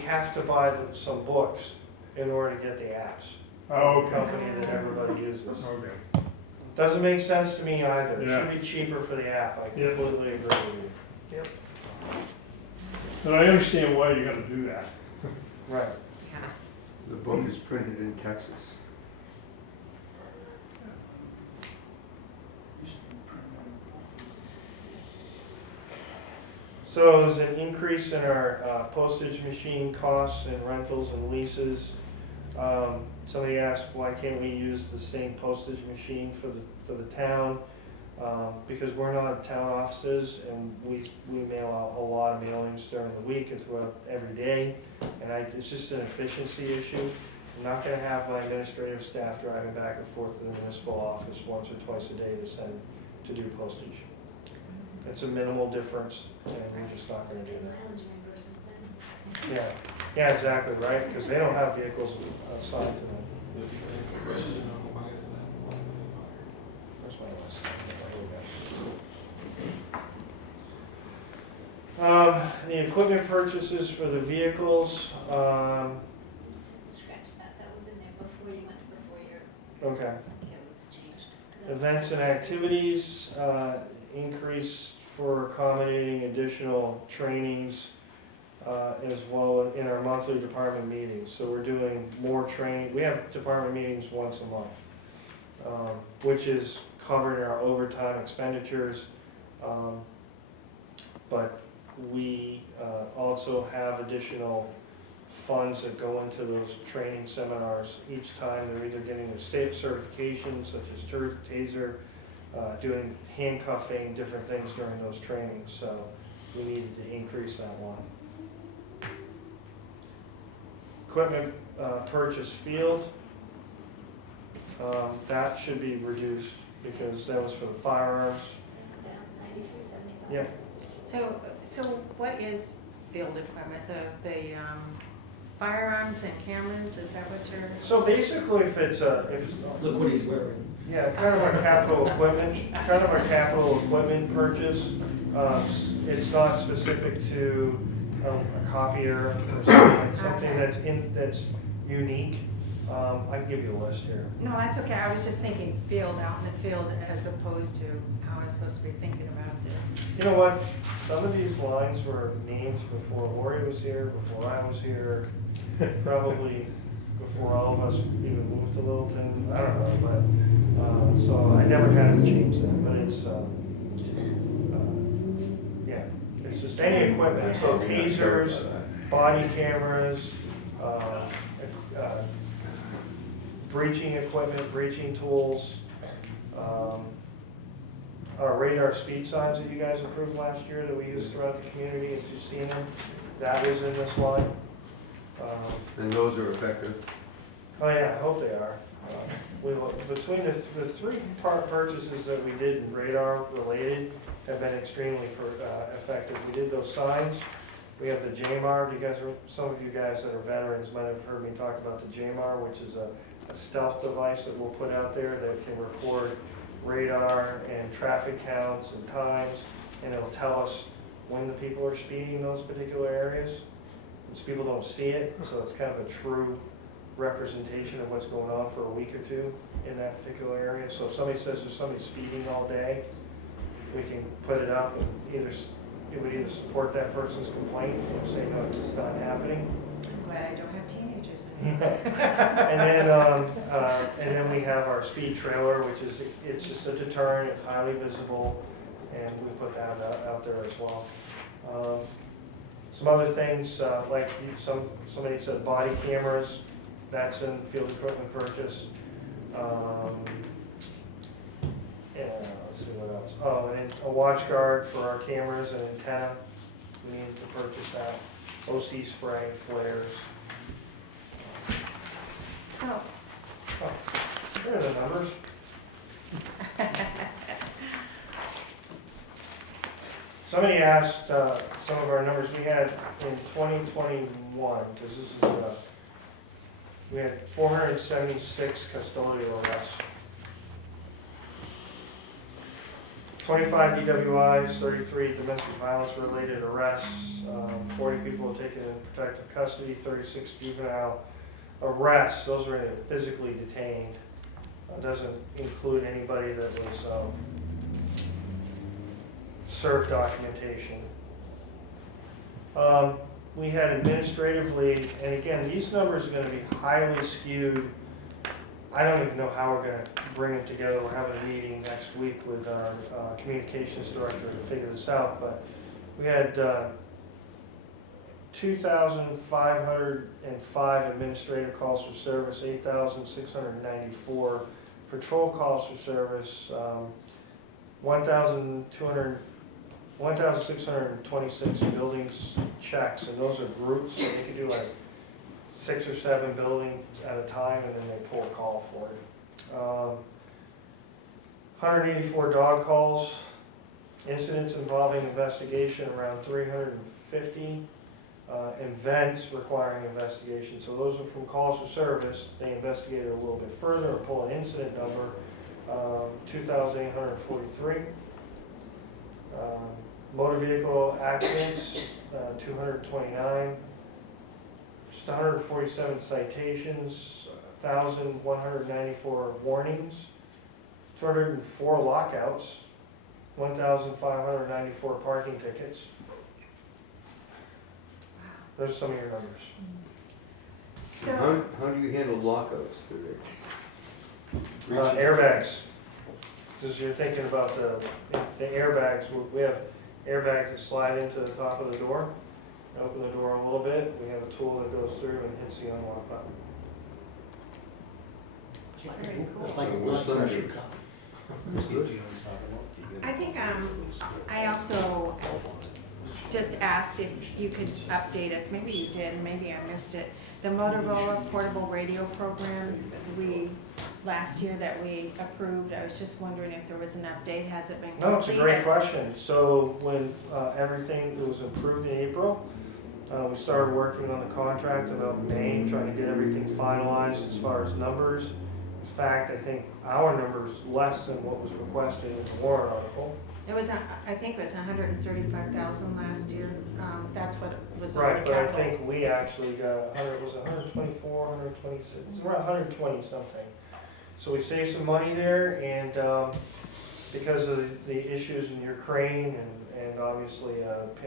have to buy some books in order to get the apps. Oh, The okay. company that everybody uses. Okay. Doesn't make sense to me either. It Yeah. should be cheaper for the app. I Yeah. completely agree with you. But I understand why you gotta do that. Right. Yeah. The book is printed in Texas. So there's an increase in our postage machine costs and rentals and leases. Somebody asked, why can't we use the same postage machine for the town? Because we're not town offices, and we mail out a lot of mailings during the week and throughout every day. And it's just an efficiency issue. I'm not gonna have my administrative staff driving back and forth to the municipal office once or twice a day to do postage. It's a minimal difference, and we're just not gonna do that. Mileage reimbursement then. Yeah, yeah, exactly, right, because they don't have vehicles assigned to them. Where's my list? There we go. The equipment purchases for the vehicles, Scratch that, that was in there before you went to the 4-year, okay. it was changed. Events and activities, increase for accommodating additional trainings, as well in our monthly department meetings. So we're doing more training. We have department meetings once a month, which is covering our overtime expenditures. But we also have additional funds that go into those training seminars. Each time they're either getting a state certification, such as taser, doing handcuffing, different things during those trainings. So we needed to increase that one. Equipment purchase field, that should be reduced because that was for the firearms. Down 93.75. Yeah. So what is field equipment? The firearms and cameras, is that what you're? So basically, if Look what he's wearing. yeah, kind of our capital equipment purchase. It's not specific to a copier or something that's unique. I can give you a list here. No, that's okay. I was just thinking field, out in the field, as opposed to how I was supposed to be thinking about this. You know what? Some of these lines were named before Lori was here, before I was here, probably before all of us even moved to Littleton. I don't know, but so I never had to change that. But it's yeah, it's just any equipment. So tasers, body cameras, breaching equipment, breaching tools. Our radar speed signs that you guys approved last year that we used throughout the community, if you've seen them, that was in this line. And those are effective. Oh yeah, I hope they are. Between the three part purchases that we did in radar related have been extremely effective. We did those signs. We have the JMAR. Some of you guys that are veterans might have heard me talk about the JMAR, which is a stealth device that we'll put out there that can record radar and traffic counts and times. and it'll tell us when the people are speeding in those particular areas. Most people don't see it, so it's kind of a true representation of what's going on for a week or two in that particular area. So if somebody says there's somebody speeding all day, we can put it up and it would either support that person's complaint or say, no, it's just not happening. I'm glad I don't have teenagers And then we have our speed trailer, which is, it's just a deterrent, it's highly visible, and we put that out there as well. Some other things, like somebody said body cameras, that's in field equipment purchase. Yeah, let's see what else. Oh, and a watch guard for our cameras and antenna, we need to purchase that. OC spray, flares. So, Oh, here are the numbers. Somebody asked some of our numbers we had in 2021, because this is, we had 476 custodial arrests. 25 DWIs, 33 domestic violence related arrests, 40 people taken in protective custody, 36 juvenile arrests. Those were physically detained. Doesn't include anybody that was served documentation. We had administratively, and again, these numbers are going to be highly skewed. I don't even know how we're going to bring them together. We're having a meeting next week with our communications director to figure this out, but we had 2,505 administrative calls for service, 8,694 patrol calls for service, 1,626 buildings checks, and those are groups, so they could do like 6 or 7 buildings at a time, and then they pull a call for it. 184 dog calls, incidents involving investigation around 350, events requiring investigation. So those are from calls for service. They investigated a little bit further or pull an incident number, 2,843. Motor vehicle accidents, 229. Just 147 citations, 1,194 warnings, 204 lockouts, 1,594 parking tickets. Those are some of your numbers. so, How do you handle lockouts today? Airbags. Because you're thinking about the airbags, we have airbags that slide into the top of the door. Open the door a little bit, we have a tool that goes through and hits the unlock button. It's like a blood pressure cuff. I think, I also just asked if you could update us, maybe you did, and maybe I missed it. The Motorola portable radio program last year that we approved, I was just wondering if there was an update, has it been completed? No, it's a great question. So when everything was approved in April, we started working on the contract about May, trying to get everything finalized as far as numbers. In fact, I think our number's less than what was requested in the warrant article. It was, I think it was 135,000 last year, that's what was on Right, the but I capital. think we actually got 100, was it 124, 126, it's around 120 something. So we saved some money there, and because of the issues in Ukraine and obviously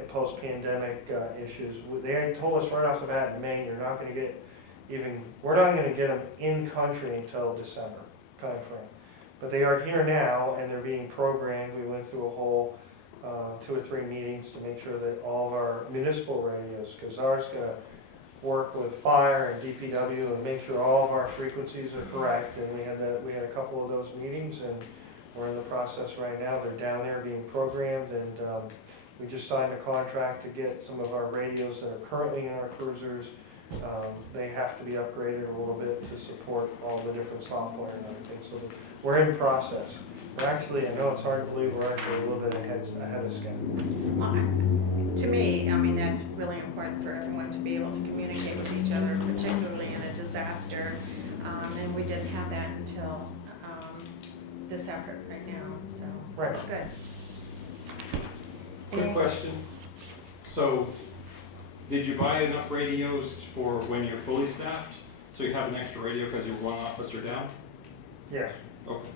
post-pandemic issues, they told us right off the bat in May, you're not going to get we're not going to get them in country until December timeframe. But they are here now, and they're being programmed. We went through a whole 2 or 3 meetings to make sure that all of our municipal radios, because ours going to work with fire and DPW and make sure all of our frequencies are correct. And we had a couple of those meetings, and we're in the process right now. They're down there being programmed, and we just signed a contract to get some of our radios that are currently in our cruisers. They have to be upgraded a little bit to support all the different software and everything. So we're in process. We're actually, I know it's hard to believe, we're actually a little bit ahead of schedule. Well, to me, I mean, that's really important for everyone to be able to communicate with each other, particularly in a disaster. And we didn't have that until this effort right now, so Right. that's good. Quick question. So, did you buy enough radios for when you're fully staffed? So you have an extra radio because you're one officer down? Yes. Okay.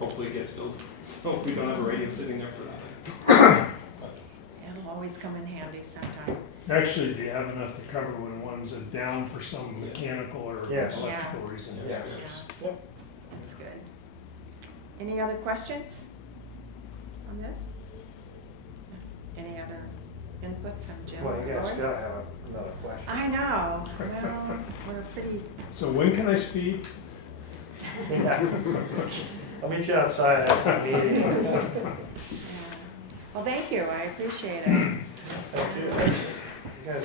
Hopefully it gets filled, so we don't have a radio sitting there for nothing. It'll always come in handy sometime. Actually, do you have enough to cover when one's down for some mechanical or Yes. electrical reason? Yes. Yeah. That's good. Any other questions on this? Any other input from Jim? Well, you or guys Lloyd? gotta have another question. I know, well, we're pretty, So when can I speak? Yeah. I'll meet you outside after the meeting. yeah. Well, thank you, I appreciate it. Thank you. You guys,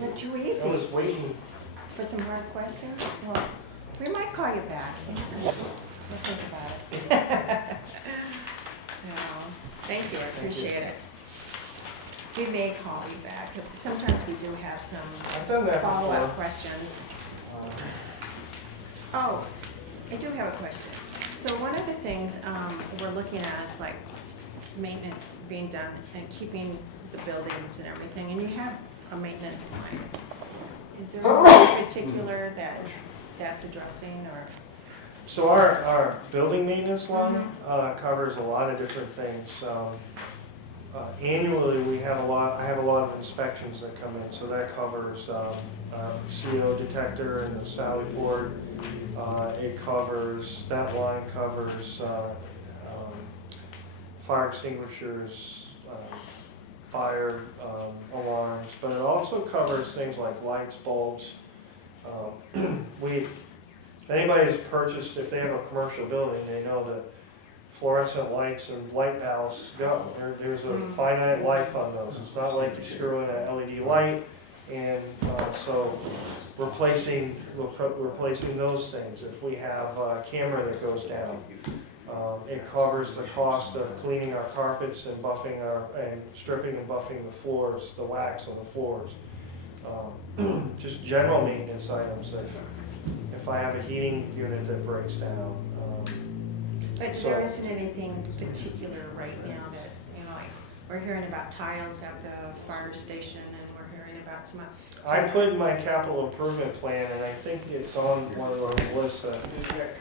You're too I easy was waiting. for some hard questions. Well, we might call you back. We'll think about it. So, thank you, I appreciate it. We may call you back. Sometimes we do have some I've done that follow-up before. questions. Oh, I do have a question. So one of the things we're looking at is like maintenance being done and keeping the buildings and everything, and you have a maintenance line. Is there anything in particular that's addressing, or? So our building maintenance line covers a lot of different things. Annually, I have a lot of inspections that come in, so that covers CO detector and the Sally port. That line covers fire extinguishers, fire alarms, but it also covers things like lights, bulbs. Anybody who's purchased, if they have a commercial building, they know that fluorescent lights and light valves go. There's a finite life on those. It's not like you screw in an LED light and so replacing those things. If we have a camera that goes down, it covers the cost of cleaning our carpets and and stripping and buffing the floors, the wax on the floors. Just general maintenance items. If I have a heating unit that breaks down. But So- there isn't anything particular right now that's, like, we're hearing about tiles at the fire station, and we're hearing about some. I put in my capital improvement plan, and I think it's on one of our lists,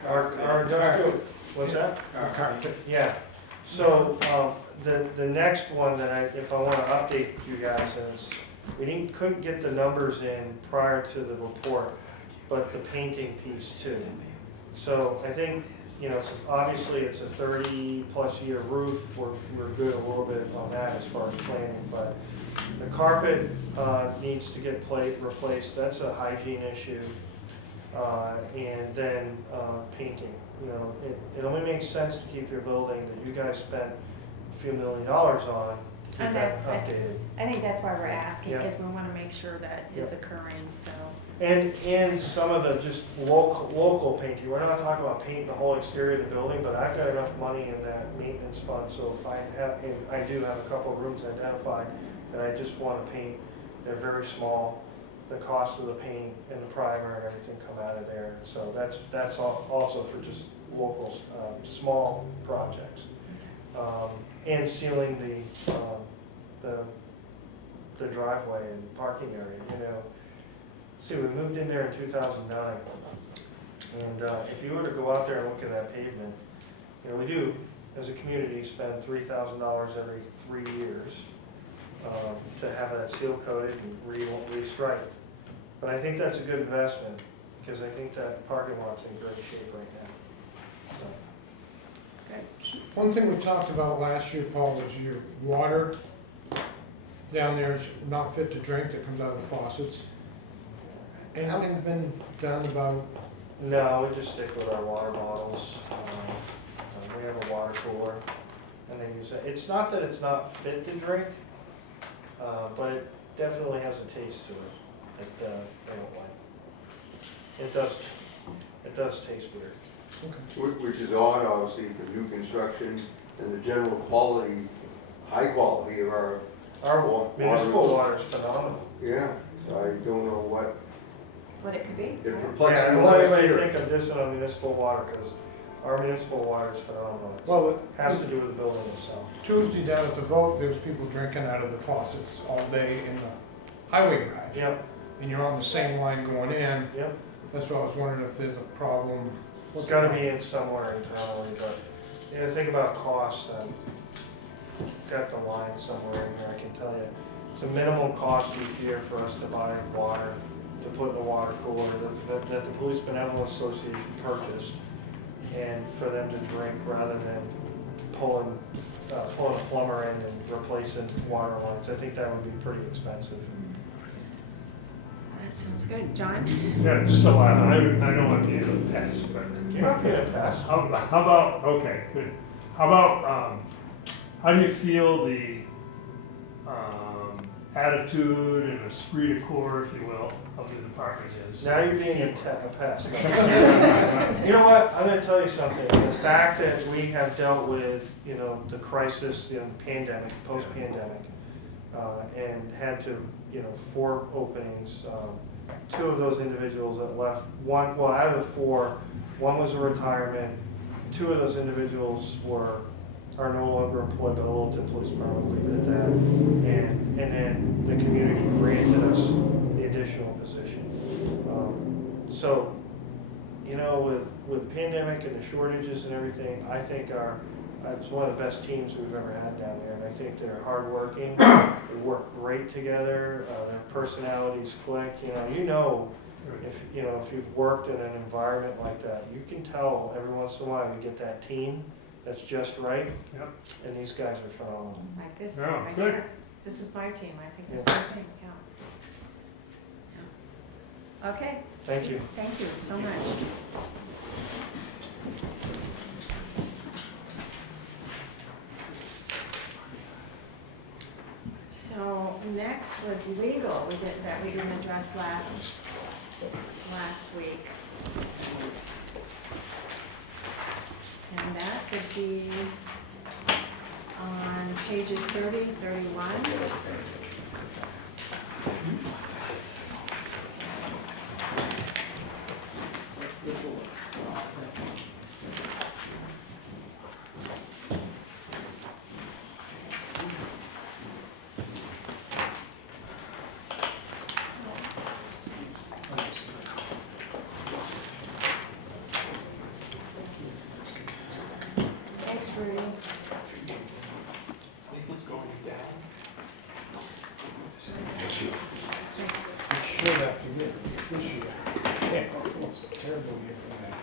our industrial, what's that? Carpet. Yeah, so, the next one that if I wanna update you guys is, couldn't get the numbers in prior to the report, but the painting piece too. So I think, obviously it's a 30-plus year roof, we're good a little bit on that as far as planning, but the carpet needs to get replaced, that's a hygiene issue. And then painting, it only makes sense to keep your building that you guys spent a few $1 million on, keep And that updated. I think that's why we're asking, Yeah. because we want to make sure that is occurring, so. And some of the just local painting, we're not talking about painting the whole exterior of the building, but I've got enough money in that maintenance fund, so if and I do have a couple of rooms identified that I just want to paint, they're very small, the cost of the paint and the primer and everything come out of there, so that's also for just local, small projects. And sealing the driveway and parking area, See, we moved in there in 2009, and if you were to go out there and look at that pavement, we do, as a community, spend $3,000 every 3 years to have that seal coated and restriped. But I think that's a good investment, because I think that parking lot's in great shape right now. So, One thing we talked about last year, Paul, was your water down there is not fit to drink that comes out of the faucets. Anything been done about, no, we just stick with our water bottles. We have a water cooler, and they use it. It's not that it's not fit to drink, but it definitely has a taste to it that they don't like. It does taste weird. Which is odd, obviously, for new construction and the general quality, high quality of our. Our municipal water is phenomenal. Yeah, so I don't know what, What it could be? it right? perplexed Yeah, I me don't want last anybody to year. think of this on municipal water, because Our municipal water is phenomenal. It Well, has to do with the building itself. Tuesday down at the vote, there was people drinking out of the faucets all day in the highway garage. Yep, And you're on the same line going in, yep. that's why I was wondering if there's a problem. It's gotta be in somewhere internally, but, yeah, think about cost, got the line somewhere in here, I can tell you. It's a minimum cost each year for us to buy water, to put in the water cooler, that the Police Benevolent Association purchased, and for them to drink rather than pulling a plumber in and replacing water lines. I think that would be pretty expensive. That sounds good. John? Yeah, just a lot, I know I'm being a pest, but. You're not being a pest. How about, okay, good. How about, how do you feel the attitude and esprit de corps, if you will, of the department is? Now you're being a pest. You know what, I'm gonna tell you something, the fact that we have dealt with, the crisis, pandemic, post-pandemic, and had to, 4 openings, 2 of those individuals that left, out of the 4, 1 was a retirement, 2 of those individuals are no longer employed by the Littleton Police Department, leave it at that. And then the community granted us the additional position. So, with the pandemic and the shortages and everything, I think it's one of the best teams we've ever had down there. And I think they're hardworking, they work great together, their personalities click, if you've worked in an environment like that, you can tell every once in a while you get that team that's just right. Yep. And these guys are phenomenal. Like this, Yeah, right good. here. This is my team, I think the Yeah. same thing, yeah. Okay, Thank you. thank you so much. So next was legal, that we didn't address last week. And that could be on pages 30, 31. Thanks, Rudy. Thanks. It should have to get this year. Yeah, it's a terrible year for that.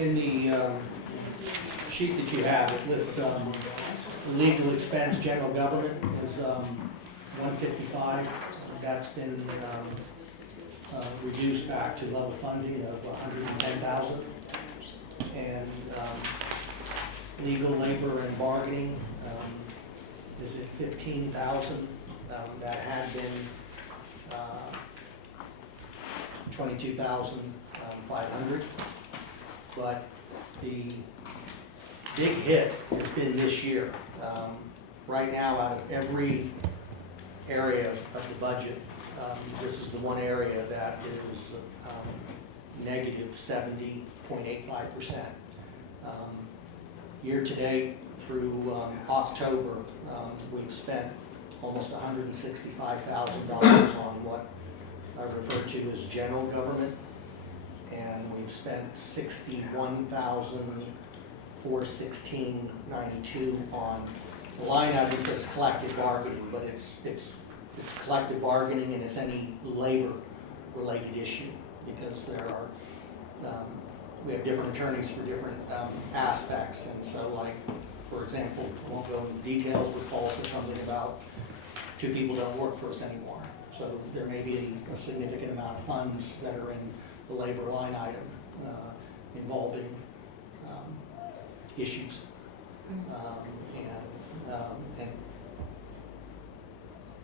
In the sheet that you have, it lists legal expense, general government is 155. That's been reduced back to level funding of 110,000. And legal, labor, and bargaining is at 15,000. That had been 22,500. But the big hit has been this year. Right now, out of every area of the budget, this is the one area that is negative 70.85%. Year to date through October, we've spent almost $165,000 on what I refer to as general government, and we've spent $61,416.92 on the line item that says collective bargaining, but it's collective bargaining and it's any labor-related issue, because there are we have different attorneys for different aspects, and so, like, for example, I won't go into details, but Paul said something about 2 people don't work for us anymore. So there may be a significant amount of funds that are in the labor line item involving issues. And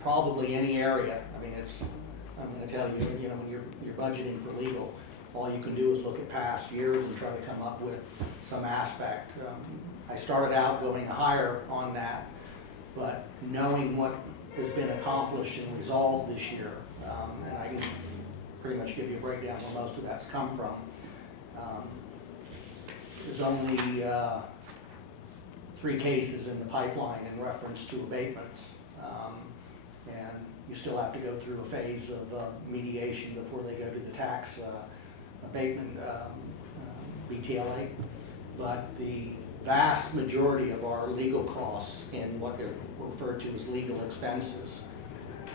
probably any area, I mean, I'm gonna tell you, when you're budgeting for legal, all you can do is look at past years and try to come up with some aspect. I started out going higher on that, but knowing what has been accomplished and resolved this year, and I can pretty much give you a breakdown where most of that's come from. There's only 3 cases in the pipeline in reference to abatements. And you still have to go through a phase of mediation before they go to the tax abatement BTLA. But the vast majority of our legal costs in what are referred to as legal expenses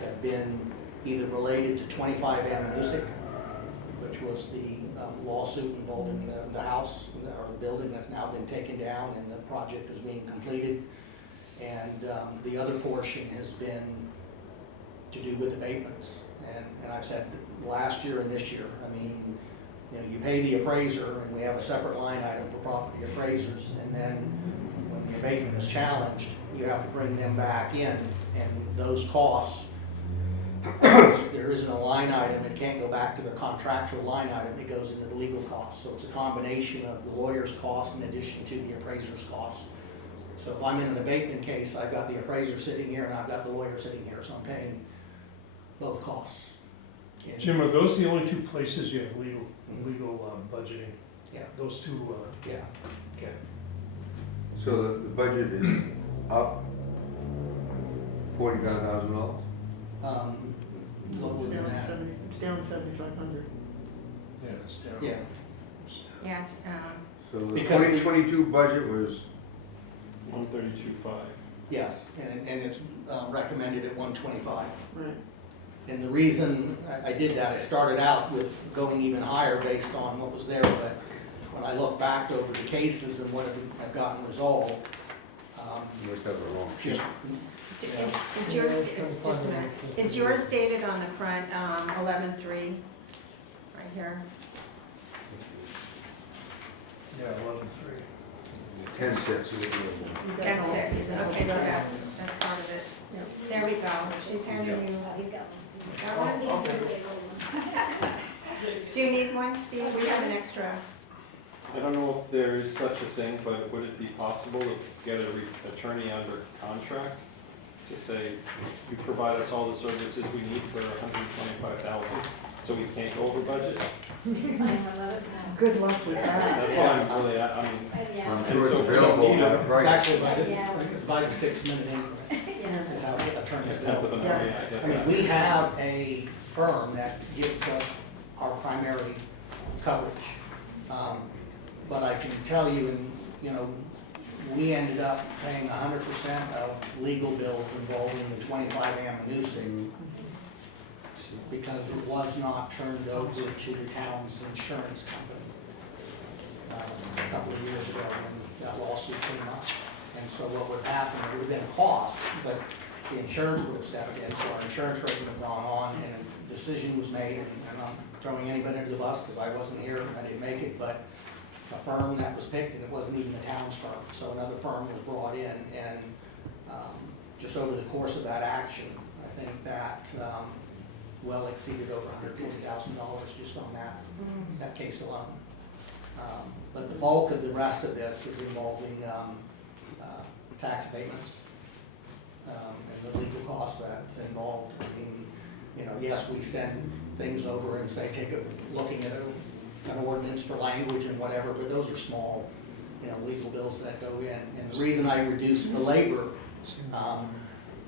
have been either related to 25 Amanusic, which was the lawsuit involving the house or the building that's now been taken down and the project is being completed. And the other portion has been to do with abatements. And I've said last year and this year, I mean, you know, you pay the appraiser and we have a separate line item for property appraisers, and then when the abatement is challenged, you have to bring them back in, and those costs, there isn't a line item, it can't go back to the contractual line item, it goes into the legal costs. So it's a combination of the lawyer's costs in addition to the appraiser's costs. So if I'm in an abatement case, I've got the appraiser sitting here and I've got the lawyer sitting here, so I'm paying both costs. And- Jim, are those the only 2 places you have legal budgeting? Yeah. Those 2, Yeah. okay. So the budget is up $45,000? Lower than that. It's down 7,500. Yeah, it's down. Yeah. Yeah, it's, So the Because the- 2022 budget was, 132.5. Yes, and it's recommended at 125. Right. And the reason I did that, I started out with going even higher based on what was there, but when I look back over the cases and what have gotten resolved, you must have it wrong. just, is yours, just a minute, is yours stated on the front, 11-3, right here? Yeah, 11-3. 10-6. That's 6, okay, so that's part of it. Yep. There we go, she's handing you, Oh, he's got one. got one? Do you need one, Steve? We have an extra. I don't know if there is such a thing, but would it be possible to get an attorney under contract to say, you provide us all the services we need for 125,000, so we can't go over budget? Fine, well, let us know. Good luck with that. That's why I'm really, I mean, Yeah. I'm And sure it's so if we don't available need on it, the it's price. actually by the, Yeah. I think it's by the 6-minute increment, Yeah. is how the attorneys it's do tenth of it. an hour, yeah, I I get mean, that. we have a firm that gives us our primary coverage. But I can tell you, and, you know, we ended up paying 100% of legal bills involving the 25 Amanusic because it was not turned over to the town's insurance company a couple of years ago when that lawsuit came up. And so what would happen, it would have been a cost, but the insurance would have stepped in, so our insurance rate would have gone on, and a decision was made, and I'm not throwing anybody under the bus because I wasn't here, I didn't make it, but a firm that was picked, and it wasn't even the town's firm, so another firm was brought in, and just over the course of that action, I think that well exceeded over $140,000 just on that case alone. But the bulk of the rest of this is involving tax abatements and the legal costs that's involved. I mean, you know, yes, we send things over and say, looking at an ordinance for language and whatever, but those are small, you know, legal bills that go in. And the reason I reduced the labor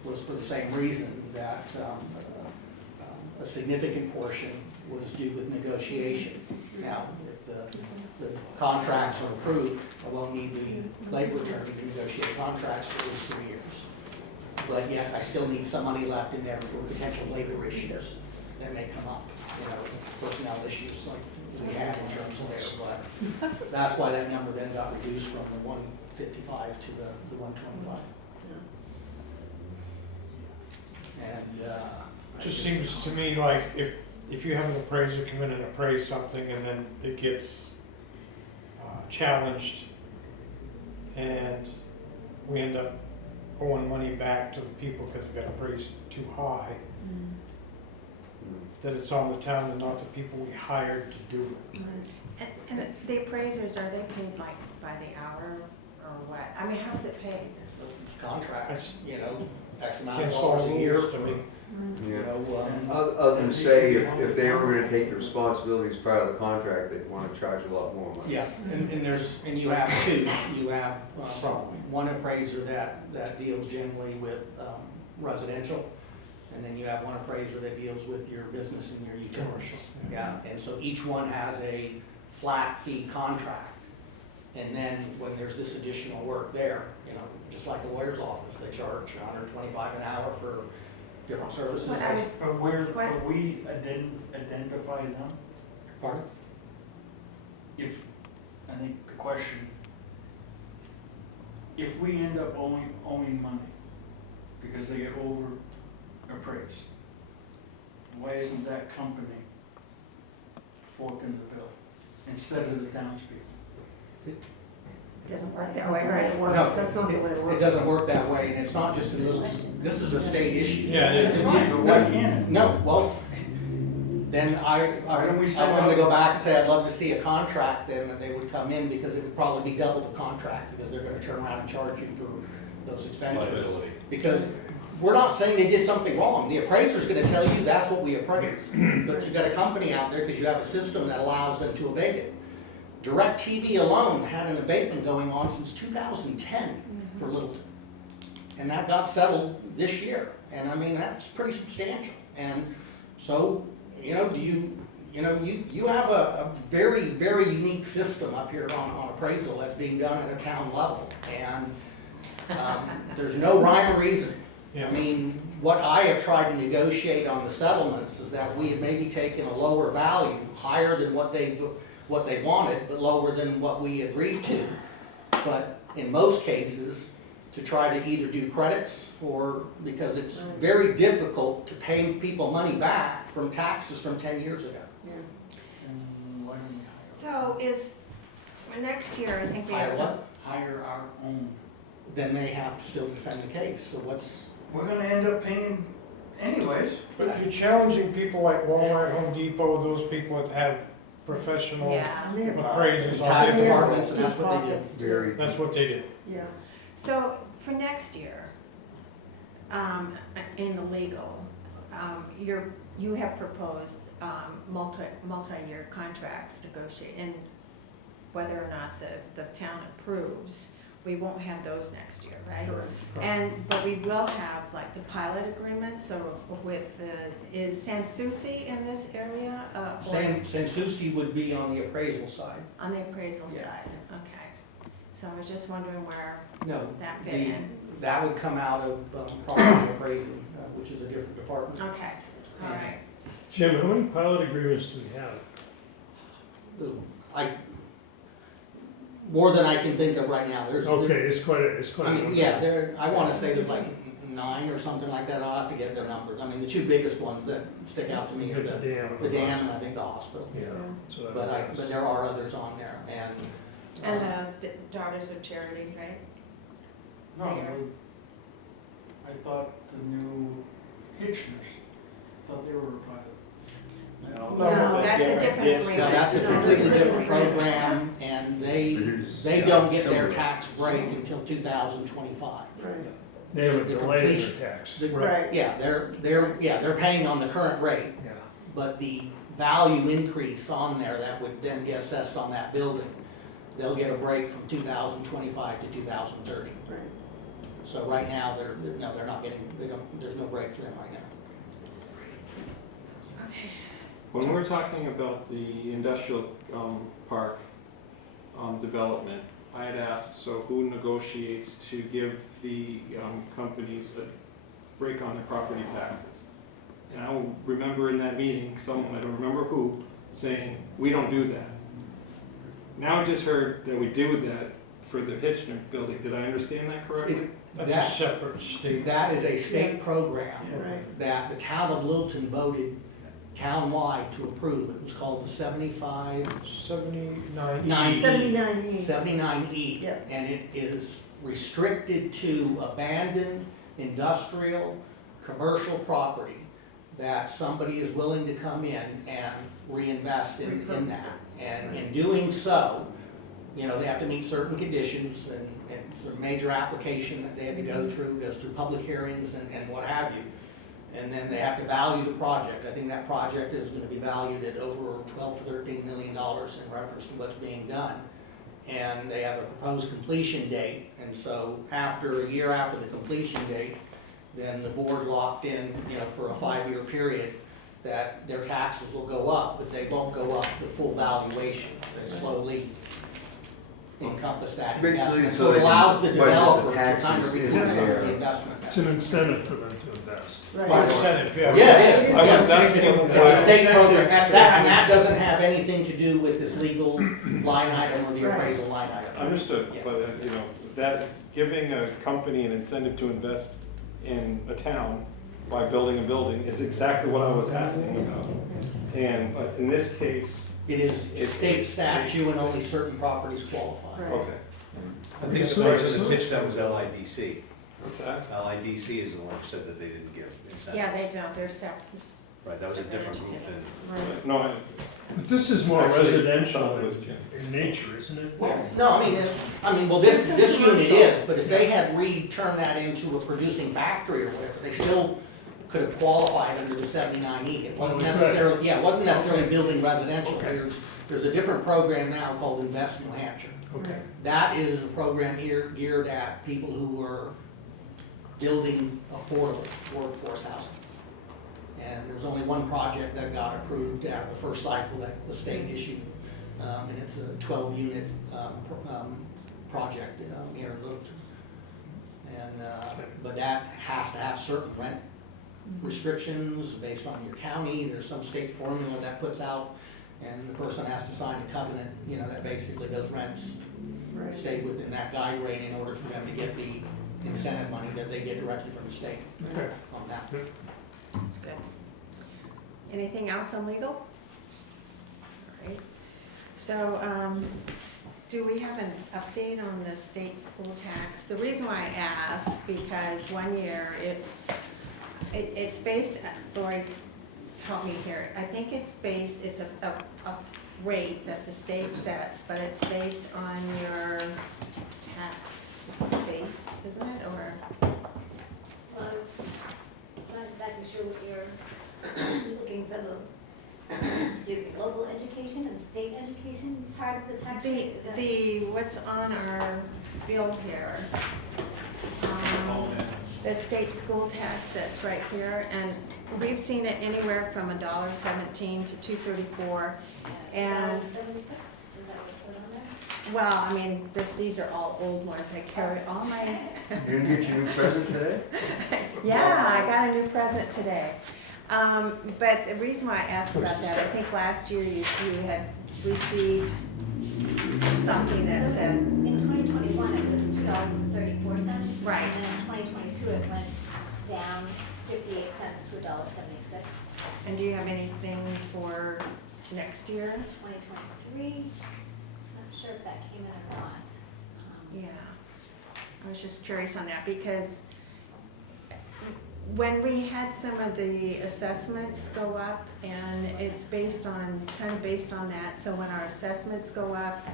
was for the same reason, that a significant portion was due with negotiation. Now, if the contracts are approved, I won't need the labor attorney to negotiate contracts for at least 3 years. But yet, I still need some money left in there for potential labor issues that may come up, you know, personnel issues like we had in terms of there. But that's why that number then got reduced from the 155 to the 125. And Just seems to me like if you have an appraiser come in and appraise something and then it gets challenged and we end up owing money back to the people because it got appraised too high, that it's on the town and not the people we hired to do it. And the appraisers, are they paid like by the hour or what? I mean, how's it paid? it's contracts, you know, X amount of Against dollars all a year rules to for, me. you know, Other than say, if they were gonna take the responsibilities part of the contract, they'd wanna charge a lot more money. yeah, and you have two, you have, one appraiser that deals generally with, residential, and then you have one appraiser that deals with your business and your utilities. Commercial, Yeah, and so each one has a flat fee contract. And then when there's this additional work there, you know, just like a lawyer's office, they charge $125 an hour for different services. What I was- But where, What? but we identify them? Pardon? If, I think the question, if we end up owing money because they get over appraised, why isn't that company forking the bill instead of the townspeople? It doesn't work that way, right? No, That's not the way it works. It doesn't work that way, and it's not just in Littleton. This is a state issue. Yeah, it is. But why can't it? No, well, then I Why don't we send want to out- go back and say, I'd love to see a contract then, and they would come in, because it would probably be double the contract, because they're gonna turn around and charge you for those expenses. Liability. Because we're not saying they did something wrong, the appraiser's gonna tell you that's what we appraised, but you've got a company out there, because you have a system that allows them to abate it. DirecTV alone had an abatement going on since 2010 for Littleton. And that got settled this year, and I mean, that's pretty substantial. And so, you know, you have a very, very unique system up here on appraisal that's being done at a town level. And there's no rhyme or reason. Yeah. I mean, what I have tried to negotiate on the settlements is that we have maybe taken a lower value, higher than what they wanted, but lower than what we agreed to. But in most cases, to try to either do credits or, because it's very difficult to pay people money back from taxes from 10 years ago. Yeah. And why don't So is, for next year, I think we Hire have some, what? we hire our own? Then they have to still defend the case, so what's, We're gonna end up paying anyways. But you're challenging people like Walmart, Home Depot, those people that have professional yeah. And they have- appraisers on tax their departments, and Deep that's what they do. pockets, too. Very, That's what they do. Yeah. So for next year, in the legal, you have proposed multi-year contracts negotiate, and whether or not the town approves, we won't have those next year, right? But we will have like the pilot agreement, so with is Sans Souci in this area? Or is- Sanssouci would be on the appraisal side. On the appraisal Yeah. side, okay. So I was just wondering where No, that fit in. that would come out of property appraising, which is a different department. Okay, all right. Jim, how many pilot agreements do we have? More than I can think of right now. Okay, it's quite a I mean, number. yeah, I wanna say there's like 9 or something like that. I'll have to get the numbers. I mean, the two biggest ones that stick out to me You are got the the dam. dam and I think the hospital. Yeah. So But there are others on there, and. And the Daughters of Charity, right? No, There. I thought the new Hitchners, thought they were a pilot. No, that's a different No, agreement. that's a No, completely that's a different different program, and they don't get their tax break until 2025. Right. They have a the delay in completion. their tax. Right. Yeah, they're paying on the current rate, Yeah. but the value increase on there that would then get assessed on that building, they'll get a break from 2025 to 2030. Right. So right now, they're not getting, there's no break for them right now. Okay. When we're talking about the industrial park development, I had asked, so who negotiates to give the companies a break on their property taxes? And I will remember in that meeting, someone, I don't remember who, saying, we don't do that. Now I just heard that we do that for the Hitchner building. Did I understand that correctly? That's That- a separate state. That is a state program Right. that the town of Littleton voted townwide to approve. It was called the 79. 9E. 79E. 79E. Yep. And it is restricted to abandoned industrial, commercial property that somebody is willing to come in and reinvest in that. And in doing so, you know, they have to meet certain conditions, and it's a major application that they had to go through, goes through public hearings and what have you. And then they have to value the project. I think that project is gonna be valued at over $12 to $13 million in reference to what's being done. And they have a proposed completion date, and so after a year after the completion date, then the board locked in, you know, for a 5-year period, that their taxes will go up, but they won't go up the full valuation. They slowly encompass that Basically, investment. so So it they can allows the budget the developer to kind taxes of in recoup some of there. the investment. It's an incentive for them to invest. Right. Incentive, yeah. Yeah, it is. I Yeah, was it's thinking a state program, and that doesn't have anything to do with this legal line item or the Right. appraisal line item. Understood, Yeah. but, you know, that, giving a company an incentive to invest in a town by building a building is exactly what I was asking about. And, but in this case, It is state statute and only certain properties qualify. Right. okay, I think the person that pitched that was LIDC. what's that? LIDC is the one who said that they didn't give incentives. Yeah, they don't, they're separate. Right, that was a different group than. Right. No, But this is more Actually, residential thought it was Jim. in nature, isn't it? No, well, this unit is, but if they had returned that into a producing factory or whatever, they still could have qualified under the 79E. It wasn't necessarily, yeah, it wasn't necessarily building residential. Okay. There's a different program now called Invest New Hampshire. Okay. That is a program geared at people who were building affordable workforce housing. And there was only one project that got approved out of the first cycle that the state issued. And it's a 12-unit project here in Littleton. And, but that has to have certain rent restrictions based on your county. There's some state formula that puts out, and the person has to sign a covenant, you know, that basically those rents Right. stay within that guide rate in order for them to get the incentive money that they get directly from the state Okay. on that. That's good. Anything else on legal? All right. So, do we have an update on the state school tax? The reason why I ask, because one year it's based, Lori, help me here. I think it's a rate that the state sets, but it's based on your tax base, isn't it, or? Well, I'm not exactly sure what you're looking for the, excuse me, local education and state education part of the tax rate? Is that- What's on our bill here? The state school tax, it's right here, and we've seen it anywhere from $1.17 to $2.34. And, $1.76, is that what's put on there? well, I mean, these are all old ones, I carry all my, You didn't get your new present today? yeah, I got a new present today. But the reason why I asked about that, I think last year you had received something that So said, in 2021, it was $2.34. Right. And then in 2022, it went down 58 cents to $1.76. and do you have anything for next year? 2023, not sure if that came in or not. Yeah, I was just curious on that, because when we had some of the assessments go up, and it's kind of based on that, so when our assessments go up,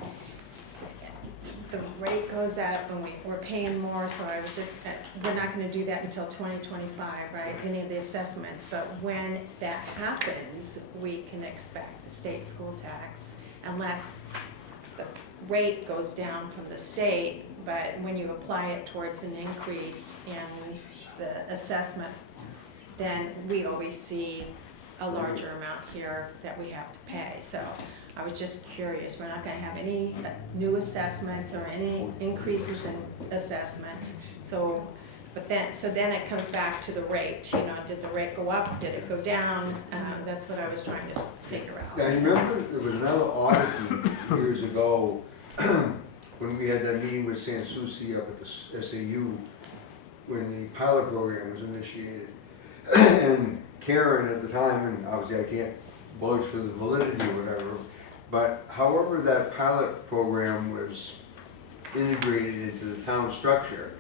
the rate goes up and we're paying more, so I was just, we're not gonna do that until 2025, right, any of the assessments, but when that happens, we can expect the state school tax, unless the rate goes down from the state, but when you apply it towards an increase in the assessments, then we always see a larger amount here that we have to pay. So I was just curious, we're not gonna have any new assessments or any increases in assessments. So, then it comes back to the rate, you know, did the rate go up, did it go down? That's what I was trying to figure out. I remember there was another audit years ago, when we had that meeting with Sanssouci up at the SAU, when the pilot program was initiated. And Karen at the time, and obviously I can't vouch for the validity or whatever, but however that pilot program was integrated into the town structure,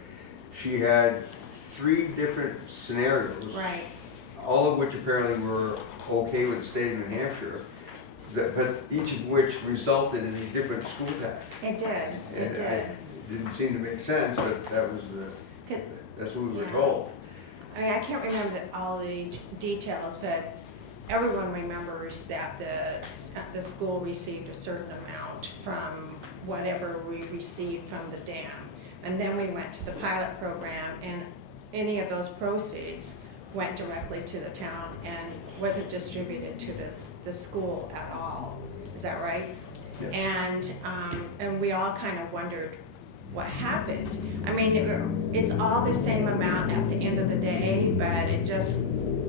she had 3 different scenarios. Right, All of which apparently were okay with the state of New Hampshire, but each of which resulted in a different school tax. It did, it And did. it didn't seem to make sense, but that was Could- that's what we were Yeah. told. I mean, I can't remember all the details, but everyone remembers that the school received a certain amount from whatever we received from the dam. And then we went to the pilot program, and any of those proceeds went directly to the town and wasn't distributed to the school at all. Is that right? Yes. And we all kind of wondered what happened. I mean, it's all the same amount at the end of the day, but it just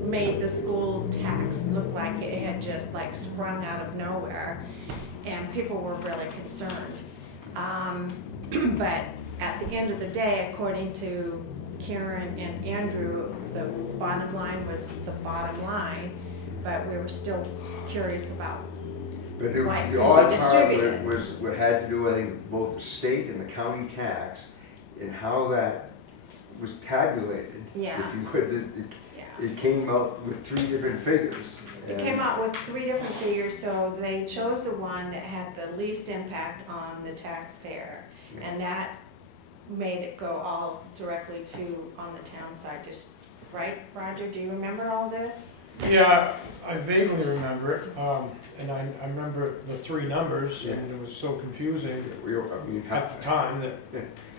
made the school tax look like it had just like sprung out of nowhere, and people were really concerned. But at the end of the day, according to Karen and Andrew, the bottom line was the bottom line, but we were still curious about But the Why it the couldn't be odd part of it distributed. was, what had to do, I think, both the state and the county tax, and how that was tabulated. Yeah. If you would, yeah. it came out with 3 different figures. It came out with 3 different figures, so they chose the one that had the least impact on the taxpayer. And that made it go all directly to, on the town side, just, right, Roger, do you remember all this? Yeah, I vaguely remember it, and I remember the 3 numbers, and it was so confusing I mean, at the time that,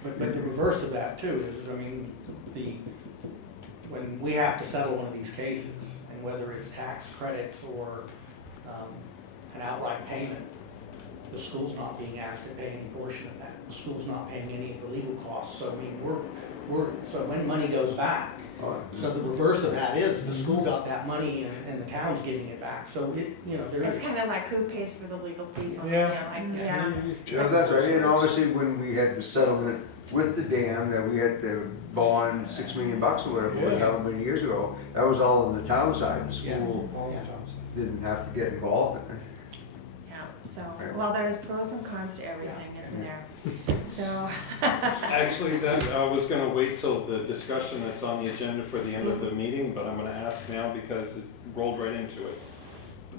But the reverse of that too is, I mean, when we have to settle one of these cases, and whether it's tax credits or an outright payment, the school's not being asked to pay any portion of that. The school's not paying any of the legal costs, so I mean, so when money goes back, so the reverse of that is, the school got that money and the town's giving it back, so it, you know, It's there's. kind of like who pays for the legal fees on, Yeah. yeah. Yeah, that's right, and obviously when we had the settlement with the dam, that we had to bond $6 million or whatever it was, Yeah. how many years ago, that was all on the town side, the Yeah. school all the Yeah. times. didn't have to get involved. Yeah, so, well, there's pros and cons to everything, isn't there? So, Actually, that, I was gonna wait till the discussion that's on the agenda for the end of the meeting, but I'm gonna ask now because it rolled right into it.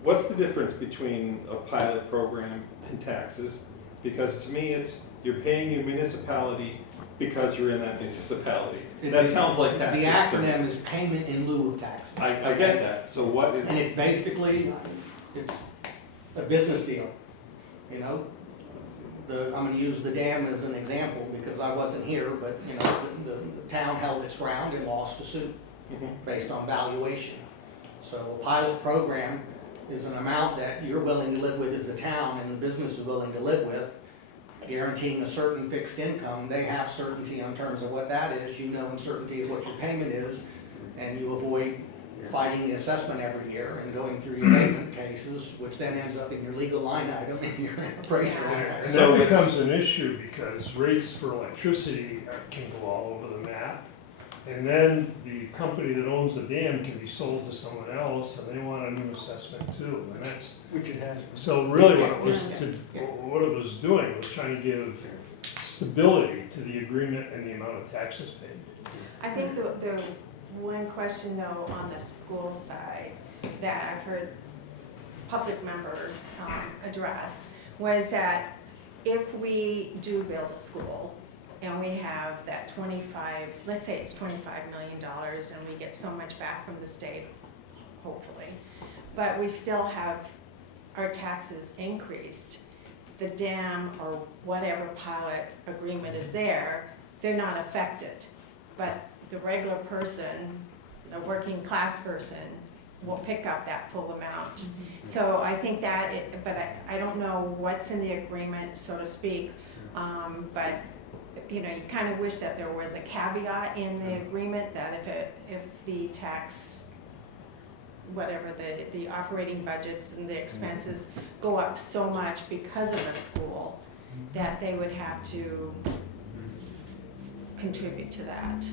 What's the difference between a pilot program and taxes? Because to me, it's, you're paying your municipality because you're in that municipality. That sounds like taxes The to me. acronym is payment in lieu of taxes. I get that, so what is? And it's basically, it's a business deal, you know? I'm gonna use the dam as an example because I wasn't here, but, you know, the town held its ground and lost a suit Mhm. based on valuation. So a pilot program is an amount that you're willing to live with as a town and the business is willing to live with, guaranteeing a certain fixed income. They have certainty in terms of what that is, you know, and certainty of what your payment is, and you avoid fighting the assessment every year and going through your payment cases, which then ends up in your legal line item and your appraisal line item. And So that it's- becomes an issue because rates for electricity can go all over the map. And then the company that owns the dam can be sold to someone else and they want a new assessment too. And that's, Which it has. so really what it was Yeah. what it was doing was trying to give stability to the agreement and the amount of taxes paid. I think the one question though on the school side that I've heard public members address was that if we do build a school and we have that 25, let's say it's $25 million and we get so much back from the state, hopefully, but we still have our taxes increased, the dam or whatever pilot agreement is there, they're not affected. But the regular person, the working class person, will pick up that full amount. So I think that, but I don't know what's in the agreement, so to speak, but, you know, you kind of wish that there was a caveat in the agreement that if the tax, whatever, the operating budgets and the expenses go up so much because of a school, that they would have to contribute to that.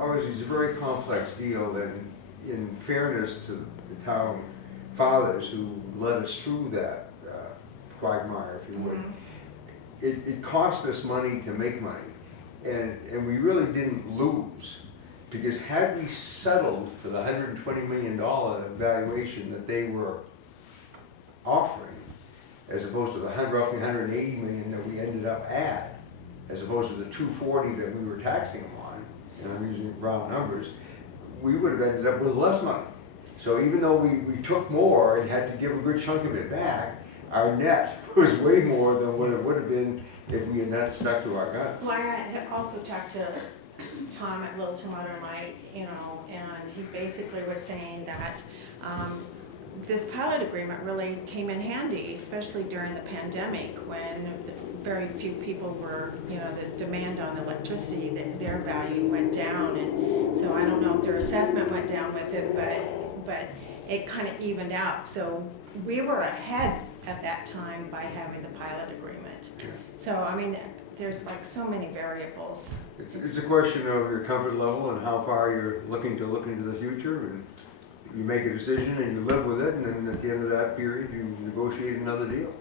Obviously, it's a very complex deal, and in fairness to the town fathers who led us through that quagmire, if you would, it cost us money to make money, and we really didn't lose, because had we settled for the $120 million valuation that they were offering, as opposed to the roughly 180 million that we ended up at, as opposed to the 240 that we were taxing them on, and I'm using round numbers, we would have ended up with less money. So even though we took more and had to give a good chunk of it back, our net was way more than what it would have been if we had not stuck to our guns. Well, I had also talked to Tom at Littleton Water and Light, you know, and he basically was saying that this pilot agreement really came in handy, especially during the pandemic when very few people were, you know, the demand on electricity, that their value went down. And so I don't know if their assessment went down with it, but it kind of evened out. So we were ahead at that time by having the pilot agreement. So, I mean, there's like so many variables. It's a question of your comfort level and how far you're looking to look into the future, and you make a decision and you live with it, and then at the end of that period, you negotiate another deal.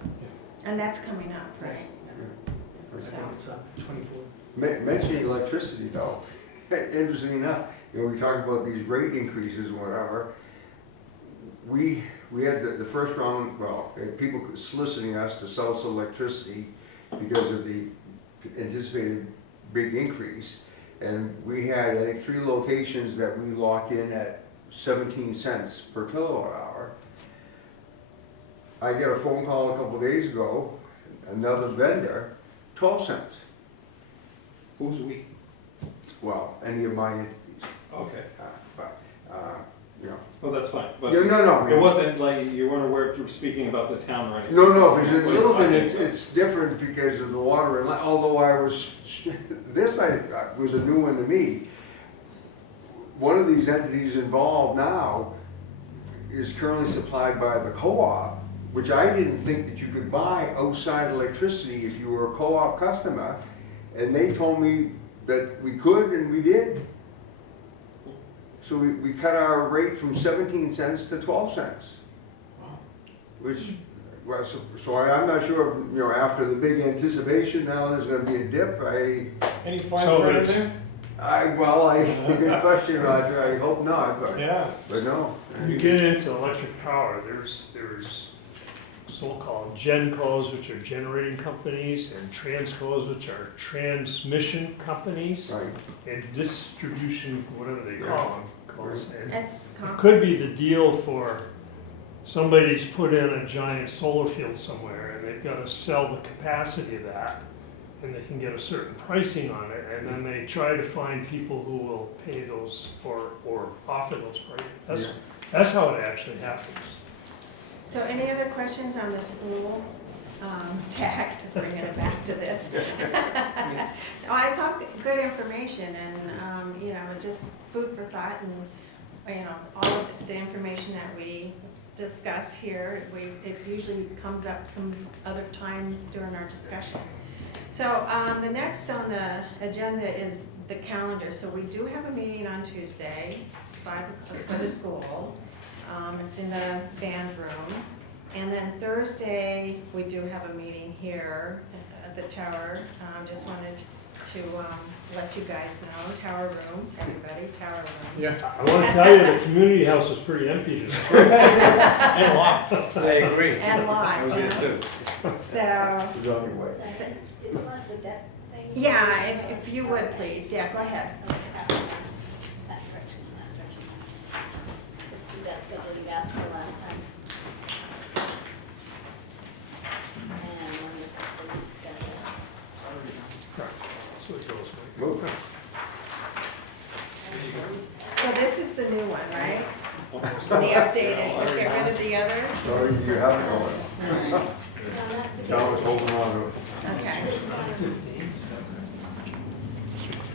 And that's coming up, right? I think it's 24. Mentioning electricity though, interesting enough, you know, we talk about these rate increases and whatever. We had the first round, well, people soliciting us to sell us electricity because of the anticipated big increase. And we had, I think, 3 locations that we locked in at 17 cents per kilowatt hour. I get a phone call a couple of days ago, another vendor, 12 cents. Who's we? Well, any of my entities, Okay. you know. Well, that's fine, but Yeah, no. it wasn't like you weren't aware you were spepeaking about the town or anything. No, because in Littleton, it's different because of the water and although this was a new one to me. One of these entities involved now is currently supplied by the co-op, which I didn't think that you could buy outside electricity if you were a co-op customer. And they told me that we could, and we did. So we cut our rate from 17 cents to 12 cents. Which, well, so I'm not sure if, you know, after the big anticipation, now there's gonna be a dip. Any fine So print in there's- there? Good question, Roger, I hope not, but no. You get into electric power, there's so-called GenCos, which are generating companies, and Transcos, which are transmission companies, Right. and distribution, whatever they call them. And That's it could be complex. the deal for somebody's put in a giant solar field somewhere, and they've got to sell the capacity of that, and they can get a certain pricing on it, and then they try to find people who will pay those or offer those prices. That's how it actually happens. So any other questions on the school tax, bringing it back to this? Oh, it's all good information and, you know, just food for thought and, you know, all of the information that we discuss here, it usually comes up some other time during our discussion. So the next on the agenda is the calendar. So we do have a meeting on Tuesday, it's 5 o'clock for the school. It's in the band room. And then Thursday, we do have a meeting here at the tower. Just wanted to let you guys know, tower room, everybody, tower room. Yeah. I want to tell you, the community house is pretty empty today. And locked. I agree. And locked, I was here too. So, It's on your way. Did you want the debt thing? yeah, if you would please, yeah, go ahead. That direction. Just do that schedule you'd asked for last time. And when this is the lease schedule. So it goes. Move. So this is the new one, right? The updated, so get rid of the other? Sorry, you have it going. No, not to Don was get- holding on to it. Okay.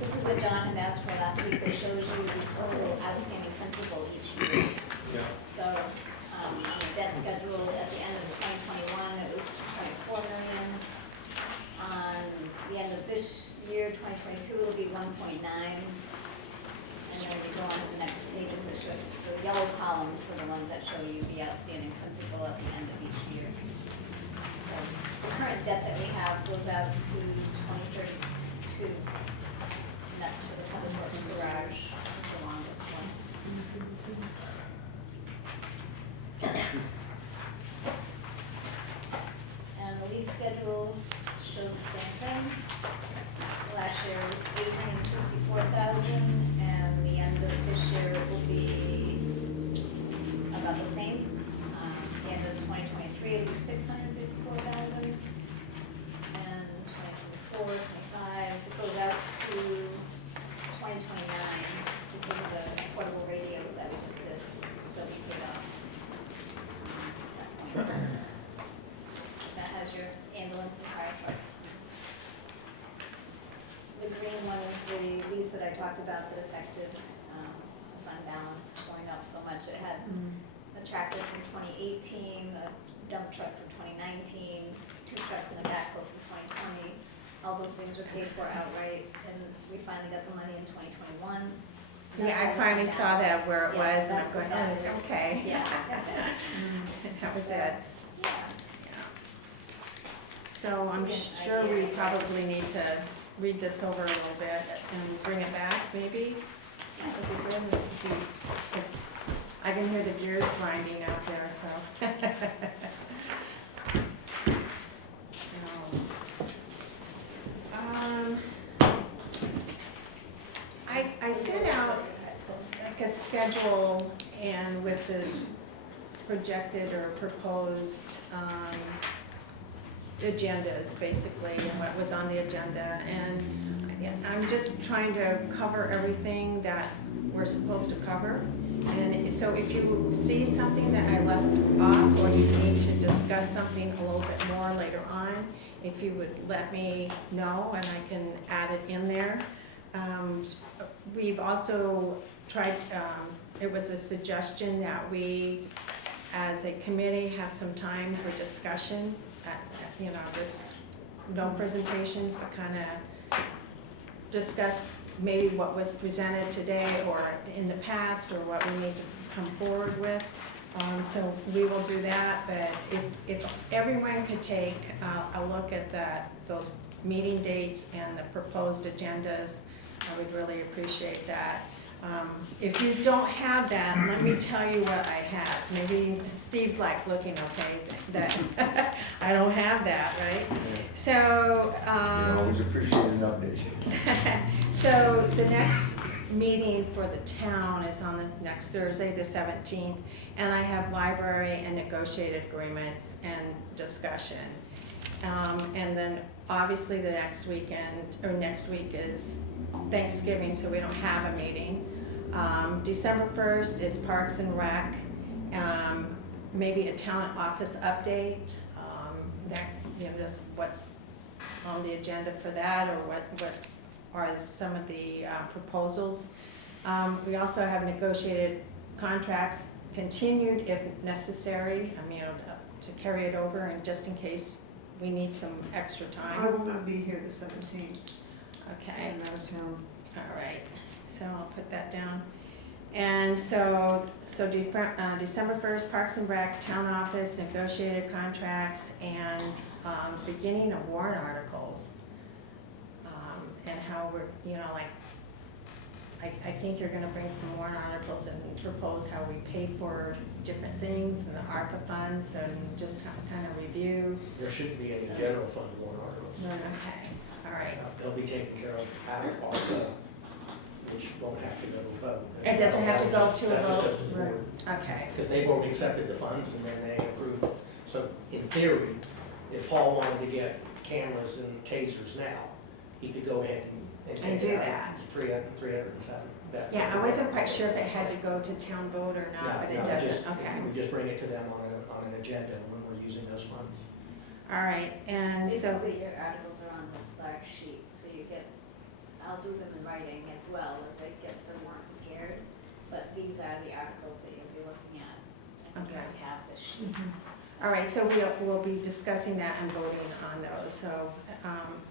This is what John had asked for last week, that shows you the total outstanding principal each year. Yeah. So, on the debt schedule at the end of 2021, it was 2.4 million. On the end of this year, 2022, it'll be 1.9. And then you go on to the next pages, that show, the yellow columns are the ones that show you the outstanding principal at the end of each year. So, the current debt that we have goes out to 2032. And that's for the public works garage, that's the longest one. schedule shows the same thing. Last year was 864,000, and the end of this year will be about the same. The end of 2023 will be 654,000, and 2024, 25, it goes out to 2029 because of the portable radios that we just did, that we did that point. That has your ambulance and fire trucks. The green one is the lease that I talked about that affected fund balance going up so much. It had a tractor from 2018, a dump truck from 2019, 2 trucks and a backhoe from 2020. All those things were paid for outright, and we finally got the money in 2021. Yeah, I finally saw that where it was, and I'm Yes, going, that's what that is. okay. Yeah. That was So, it. Yeah. So I'm sure we probably need to read this over a little bit and bring it back, maybe? That would be good, if you- 'cause I can hear the gears grinding out there, so. So, I sent out like a schedule and with the projected or proposed, agendas, basically, and what was on the agenda, and I'm just trying to cover everything that we're supposed to cover. And so if you see something that I left off, or you need to discuss something a little bit more later on, if you would let me know, and I can add it in there. We've also tried, it was a suggestion that we, as a committee, have some time for discussion. You know, just no presentations, but kind of discuss maybe what was presented today or in the past, or what we need to come forward with. So we will do that, but if everyone could take a look at those meeting dates and the proposed agendas, I would really appreciate that. If you don't have that, let me tell you what I have. Maybe Steve's like looking, okay, that I don't have that, right? So, You can always appreciate an update. so the next meeting for the town is on the next Thursday, the 17th, and I have library and negotiated agreements and discussion. And then obviously the next weekend, or next week is Thanksgiving, so we don't have a meeting. December 1st is Parks and Rec, maybe a town office update, that, you know, just what's on the agenda for that, or what are some of the proposals. We also have negotiated contracts continued if necessary, you know, to carry it over, and just in case we need some extra I time. will not be here the 17th. Okay. I'm out of town. All right, so I'll put that down. And so December 1st, Parks and Rec, Town Office, negotiated contracts, and beginning of warrant articles. And how we're, you know, like, I think you're gonna bring some warrant articles and propose how we pay for different things and the ARPA funds, and just kind of review. There shouldn't be any general fund warrant articles. Okay, all right. They'll be taken care of out of ARPA, which won't have to go to a vote. It doesn't have to go to a That just vote? goes to the board. Okay, Because they've already accepted the funds and then they approve. So in theory, if Paul wanted to get cameras and tasers now, he could go ahead and And take do it out. that. It's 307. That's yeah, I what wasn't quite sure if it had to go to town vote or not, but it No, doesn't, just- okay. We just bring it to them on an agenda when we're using those funds. All right, and so, Basically, your articles are on this large sheet, so you get, I'll do them in writing as well as I get the warrant prepared, but these are the articles that you'll be looking at. I think you Okay. already have this sheet. all right, so we'll be discussing that and voting on those, so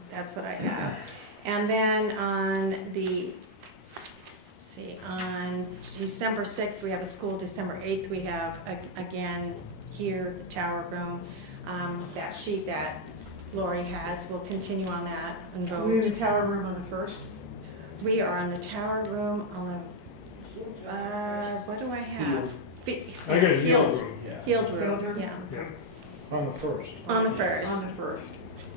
that's what I have. And then on on December 6th, we have a school, December 8th, we have, again, here, the tower room, that sheet that Lori has, we'll continue on that and Are we in the vote. tower room on the 1st? We are on the tower room on the, what do I have? I got a Healed room, yeah. Healed room, Healed room? yeah, Yeah. On the 1st. on the 1st. On the 1st.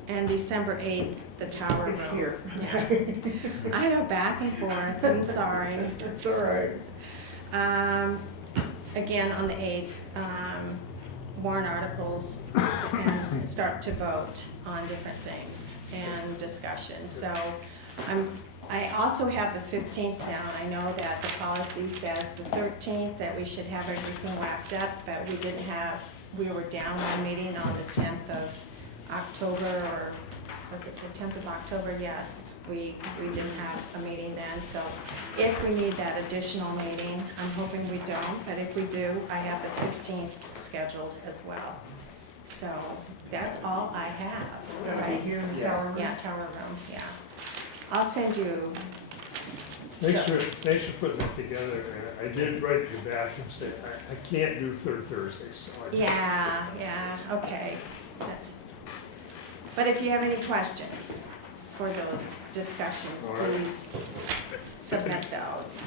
and December 8th, the tower room. It's here. Yeah. I know, back and forth, I'm sorry. It's all right. Again, on the 8th, warrant articles and start to vote on different things and discussion. So I also have the 15th down. I know that the policy says the 13th, that we should have everything wrapped up, but we were down one meeting on the 10th of October, or was it the 10th of October? Yes, we didn't have a meeting then, so if we need that additional meeting, I'm hoping we don't, but if we do, I have the 15th scheduled as well. So that's all I have, That'll be right? here in the Yes. tower room. Yeah, tower room, yeah. I'll send you, Thanks for putting it together, and I did write you back and say, I can't do third Thursdays, so I just. yeah, okay, but if you have any questions for those discussions, All right. please submit those.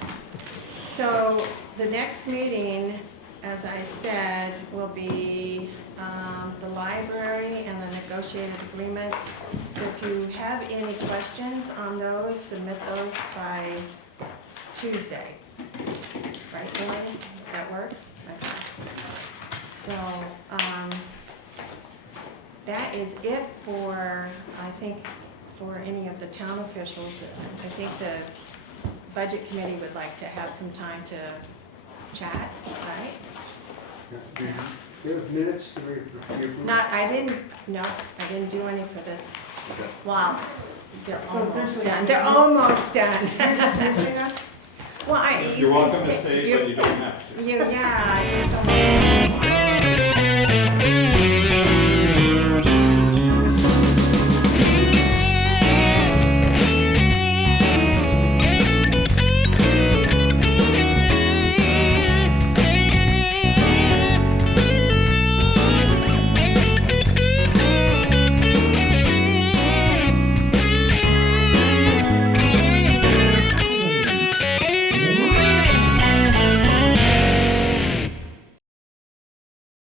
So the next meeting, as I said, will be the library and the negotiated agreements. So if you have any questions on those, submit those by Tuesday. Right, Elaine? That works? Okay. So, that is it for, I think, for any of the town officials. I think the budget committee would like to have some time to chat, right? Do you have minutes to review? I didn't do any for this. Okay. Well, they're So almost essentially, done. you're They're dismiss- almost done. You're dismissing us? Well, you You're can welcome to stay, but you don't have to. Yeah, I just don't.